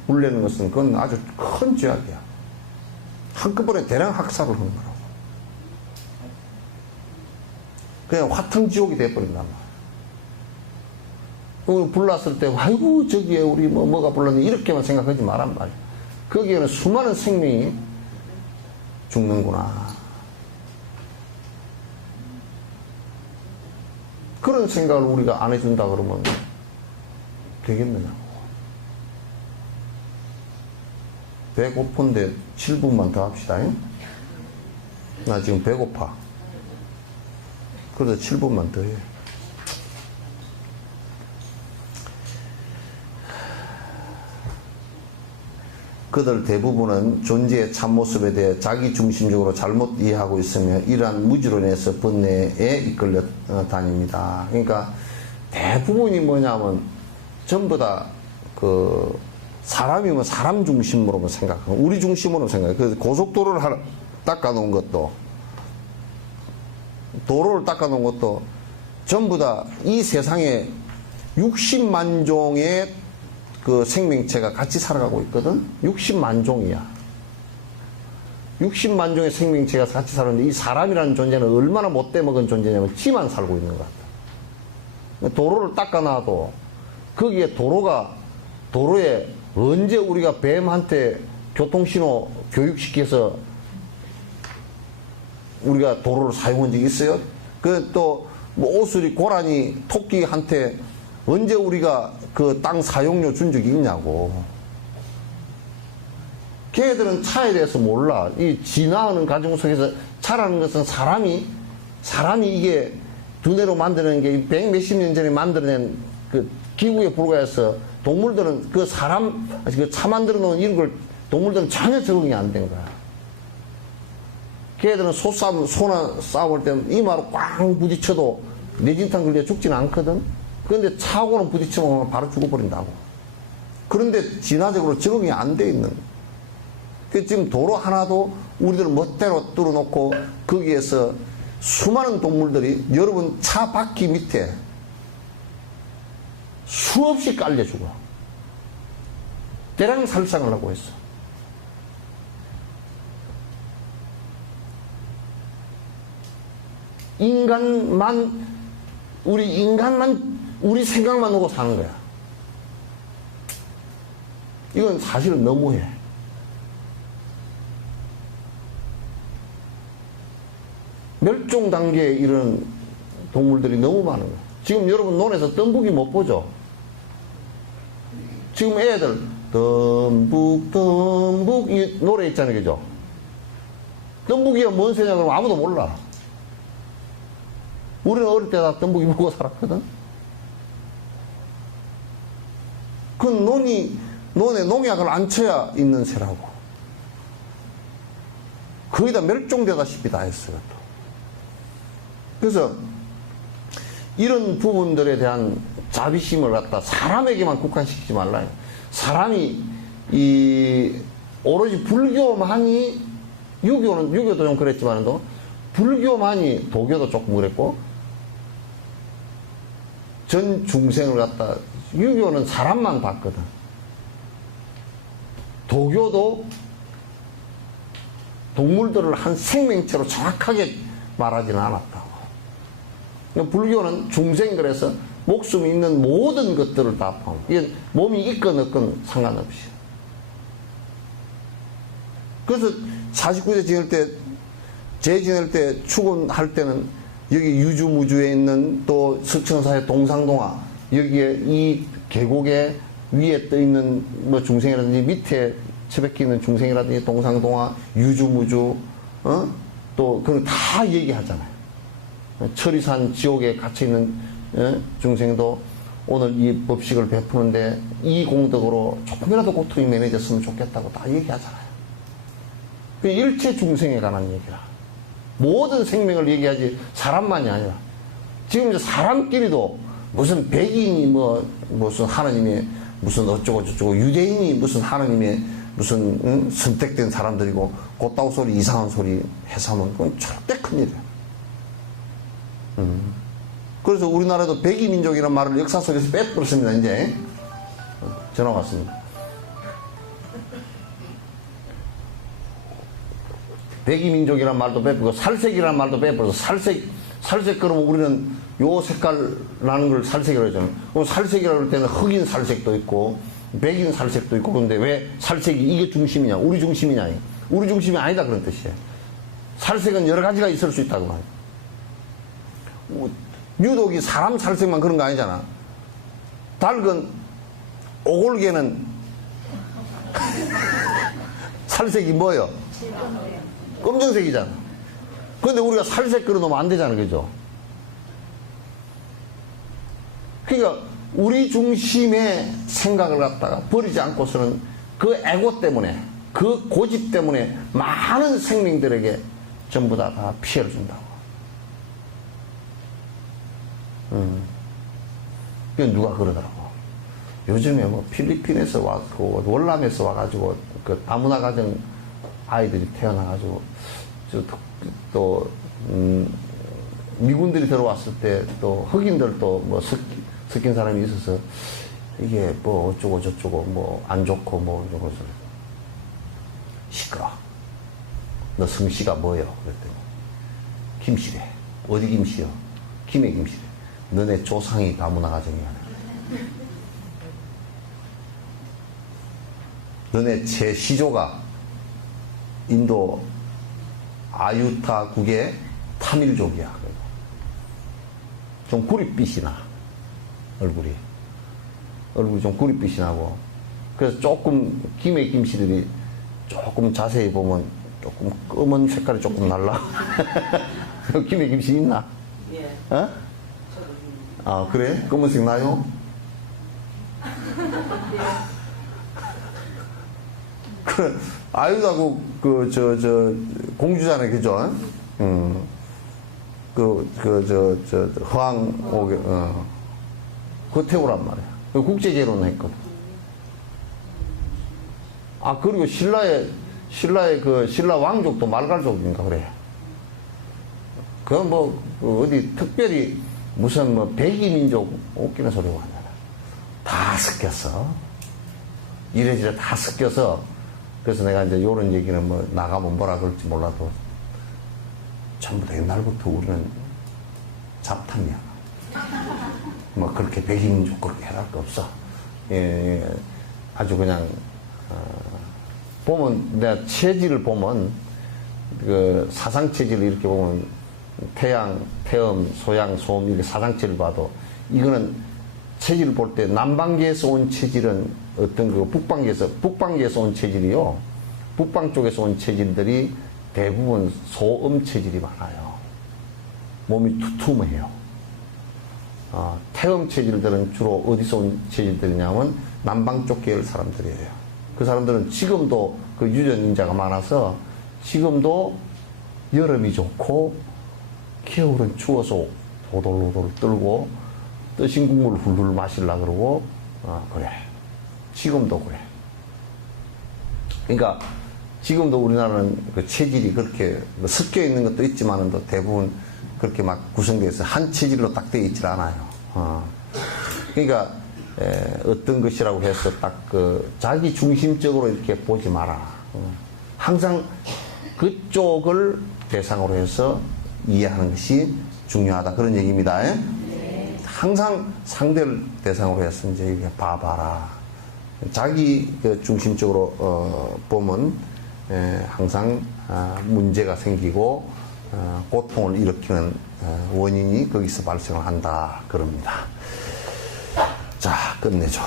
불 내는 것은 그건 아주 큰 죄악이야. 한꺼번에 대량 학살을 하는 거라고. 그냥 화탕지옥이 돼버린단 말이야. 불났을 때, 아이고, 저기에 우리 뭐가 불렀니? 이렇게만 생각하지 말란 말이야. 거기에는 수많은 생명이 죽는구나. 그런 생각을 우리가 안 해준다 그러면 되겠느냐고. 배고픈데 7분만 더 합시다. 나 지금 배고파. 그래도 7분만 더 해. 그들 대부분은 존재의 참모습에 대해 자기중심적으로 잘못 이해하고 있으며 이러한 무지론에서 번뇌에 이끌려 다닙니다. 그러니까 대부분이 뭐냐면 전부 다 그 사람이면 사람 중심으로만 생각하고 우리 중심으로 생각해요. 그래서 고속도로를 닦아놓은 것도 도로를 닦아놓은 것도 전부 다 이 세상에 60만 종의 그 생명체가 같이 살아가고 있거든. 60만 종이야. 60만 종의 생명체가 같이 사는데 이 사람이라는 존재는 얼마나 못돼 먹은 존재냐면 지만 살고 있는 것 같다. 도로를 닦아놔도 거기에 도로에 언제 우리가 뱀한테 교통신호 교육시켜서 우리가 도로를 사용한 적이 있어요? 그 또 뭐 오수리 고라니 토끼한테 언제 우리가 그 땅 사용료 준 적이 있냐고. 걔들은 차에 대해서 몰라. 이 진화하는 과정 속에서 차라는 것은 사람이 이게 두뇌로 만드는 게 백 몇십 년 전에 만들어낸 그 기구에 불과해서 동물들은 그 차 만들어 놓은 이런 걸 동물들은 전혀 적응이 안 된 거야. 걔들은 소나 싸울 때 이마로 꽝 부딪혀도 뇌진탕 걸려 죽지는 않거든. 그런데 차하고는 부딪히면 바로 죽어버린다고. 그런데 진화적으로 적응이 안 돼 있는. 지금 도로 하나도 우리들 멋대로 뚫어놓고 거기에서 수많은 동물들이 여러분 차 바퀴 밑에 수없이 깔려 죽어. 대량 살상을 하고 있어. 인간만 우리 생각만 하고 사는 거야. 이건 사실은 너무해. 멸종 단계에 이런 동물들이 너무 많은 거야. 지금 여러분 논에서 덤북이 못 보죠? 지금 애들 덤북 이 노래 있잖아요, 그죠? 덤북이가 뭔 새냐 그러면 아무도 몰라. 우리는 어릴 때 다 덤북이 보고 살았거든. 그 논에 농약을 안 쳐야 있는 새라고. 거의 다 멸종되다시피 다 했어요. 또. 그래서 이런 부분들에 대한 자비심을 갖다 사람에게만 국한시키지 말라. 사람이 오로지 불교만이 유교도 좀 그랬지만도 불교만이 도교도 조금 그랬고 전 중생을 갖다 유교는 사람만 봤거든. 도교도 동물들을 한 생명체로 정확하게 말하지는 않았다고. 불교는 중생 그래서 목숨이 있는 모든 것들을 다 포함. 이게 몸이 있건 없건 상관없이. 그래서 49세 지낼 때 추곤할 때는 여기 유주무주에 있는 또 석천사의 동상동화 여기에 이 계곡에 위에 떠 있는 뭐 중생이라든지 밑에 처박혀 있는 중생이라든지 동상동화 유주무주 또 그런 다 얘기하잖아요. 철이산 지옥에 갇혀있는 중생도 오늘 이 법식을 베푸는데 이 공덕으로 조금이라도 고통이 면해졌으면 좋겠다고 다 얘기하잖아요. 그 일체 중생에 관한 얘기라. 모든 생명을 얘기하지 사람만이 아니라. 지금 이제 사람끼리도 무슨 백인이 무슨 하나님의 무슨 어쩌고 저쩌고 유대인이 무슨 하나님의 무슨 선택된 사람들이고 곧다우 소리 이상한 소리 해서 하면 그건 절대 큰일이야. 그래서 우리나라도 백이민족이라는 말을 역사 속에서 빼버렸습니다. 이제 전화 왔습니다. 백이민족이란 말도 빼버리고 살색이란 말도 빼버려서 살색 그러면 우리는 요 색깔 나는 걸 살색이라고 하잖아요. 그럼 살색이라고 할 때는 흑인 살색도 있고 백인 살색도 있고 그런데 왜 살색이 이게 중심이냐 우리 중심이냐 우리 중심이 아니다 그런 뜻이에요. 살색은 여러 가지가 있을 수 있다고 말이에요. 유독이 사람 살색만 그런 거 아니잖아. 닭은 오골개는 살색이 뭐예요? 검정색이잖아. 그런데 우리가 살색 그려놓으면 안 되잖아. 그죠? 그러니까 우리 중심의 생각을 갖다가 버리지 않고서는 그 에고 때문에 그 고집 때문에 많은 생명들에게 전부 다 피해를 준다고. 그 누가 그러더라고. 요즘에 뭐 필리핀에서 왔고 월남에서 와가지고 그 다문화 가정 아이들이 태어나가지고 또 미군들이 들어왔을 때 또 흑인들도 뭐 섞인 사람이 있어서 이게 뭐 어쩌고 저쩌고 뭐 안 좋고 뭐 이런 것을 시끄러. 너 성씨가 뭐요? 그랬더니 김씨래. 어디 김씨요? 김해 김씨래. 너네 조상이 다문화 가정이야. 너네 제 시조가 인도 아유타국의 타밀족이야. 좀 구릿빛이 나. 얼굴이 좀 구릿빛이 나고. 그래서 조금 김해 김씨들이 조금 자세히 보면 조금 검은 색깔이 조금 날라. 김해 김씨 있나? 예. 어? 아, 그래? 검은색 나요? 그, 아유다국, 공주잖아요, 그죠? 허황, 그거 태우란 말이야. 국제결혼 했거든. 아, 그리고 신라 왕족도 말갈족인가, 그래. 그건 뭐, 어디 특별히 무슨 뭐, 백이민족 웃기는 소리가 아니라. 다 섞였어. 이래저래 다 섞여서, 그래서 내가 이제 요런 얘기는 뭐, 나가면 뭐라 그럴지 몰라도, 전부 다 옛날부터 우리는 잡탕이야. 뭐, 그렇게 백이민족 그렇게 해랄 거 없어. 예, 아주 그냥, 보면, 내가 체질을 보면, 그 사상체질을 이렇게 보면, 태양, 태음, 소양, 소음, 이렇게 사상체를 봐도, 이거는 체질을 볼 때 남방계에서 온 체질은 어떤 그 북방계에서 온 체질이요. 북방 쪽에서 온 체질들이 대부분 소음 체질이 많아요. 몸이 두툼해요. 태음 체질들은 주로 어디서 온 체질들이냐면 남방 쪽 계열 사람들이에요. 그 사람들은 지금도 그 유전인자가 많아서 지금도 여름이 좋고 겨울은 추워서 오돌오돌 떨고 뜨신 국물을 훌훌 마시려고 그러고 그래. 지금도 그래. 그러니까 지금도 우리나라는 그 체질이 그렇게 섞여 있는 것도 있지만은 또 대부분 그렇게 막 구성되어 있어요. 한 체질로 딱 되어 있질 않아요. 그러니까 어떤 것이라고 해서 딱 그 자기 중심적으로 이렇게 보지 마라. 항상 그쪽을 대상으로 해서 이해하는 것이 중요하다. 그런 얘기입니다. 네. 항상 상대를 대상으로 해서 이제 이렇게 봐봐라. 자기 중심적으로 보면 항상 문제가 생기고 고통을 일으키는 원인이 거기서 발생을 한다. 그럽니다. 자, 끝내죠.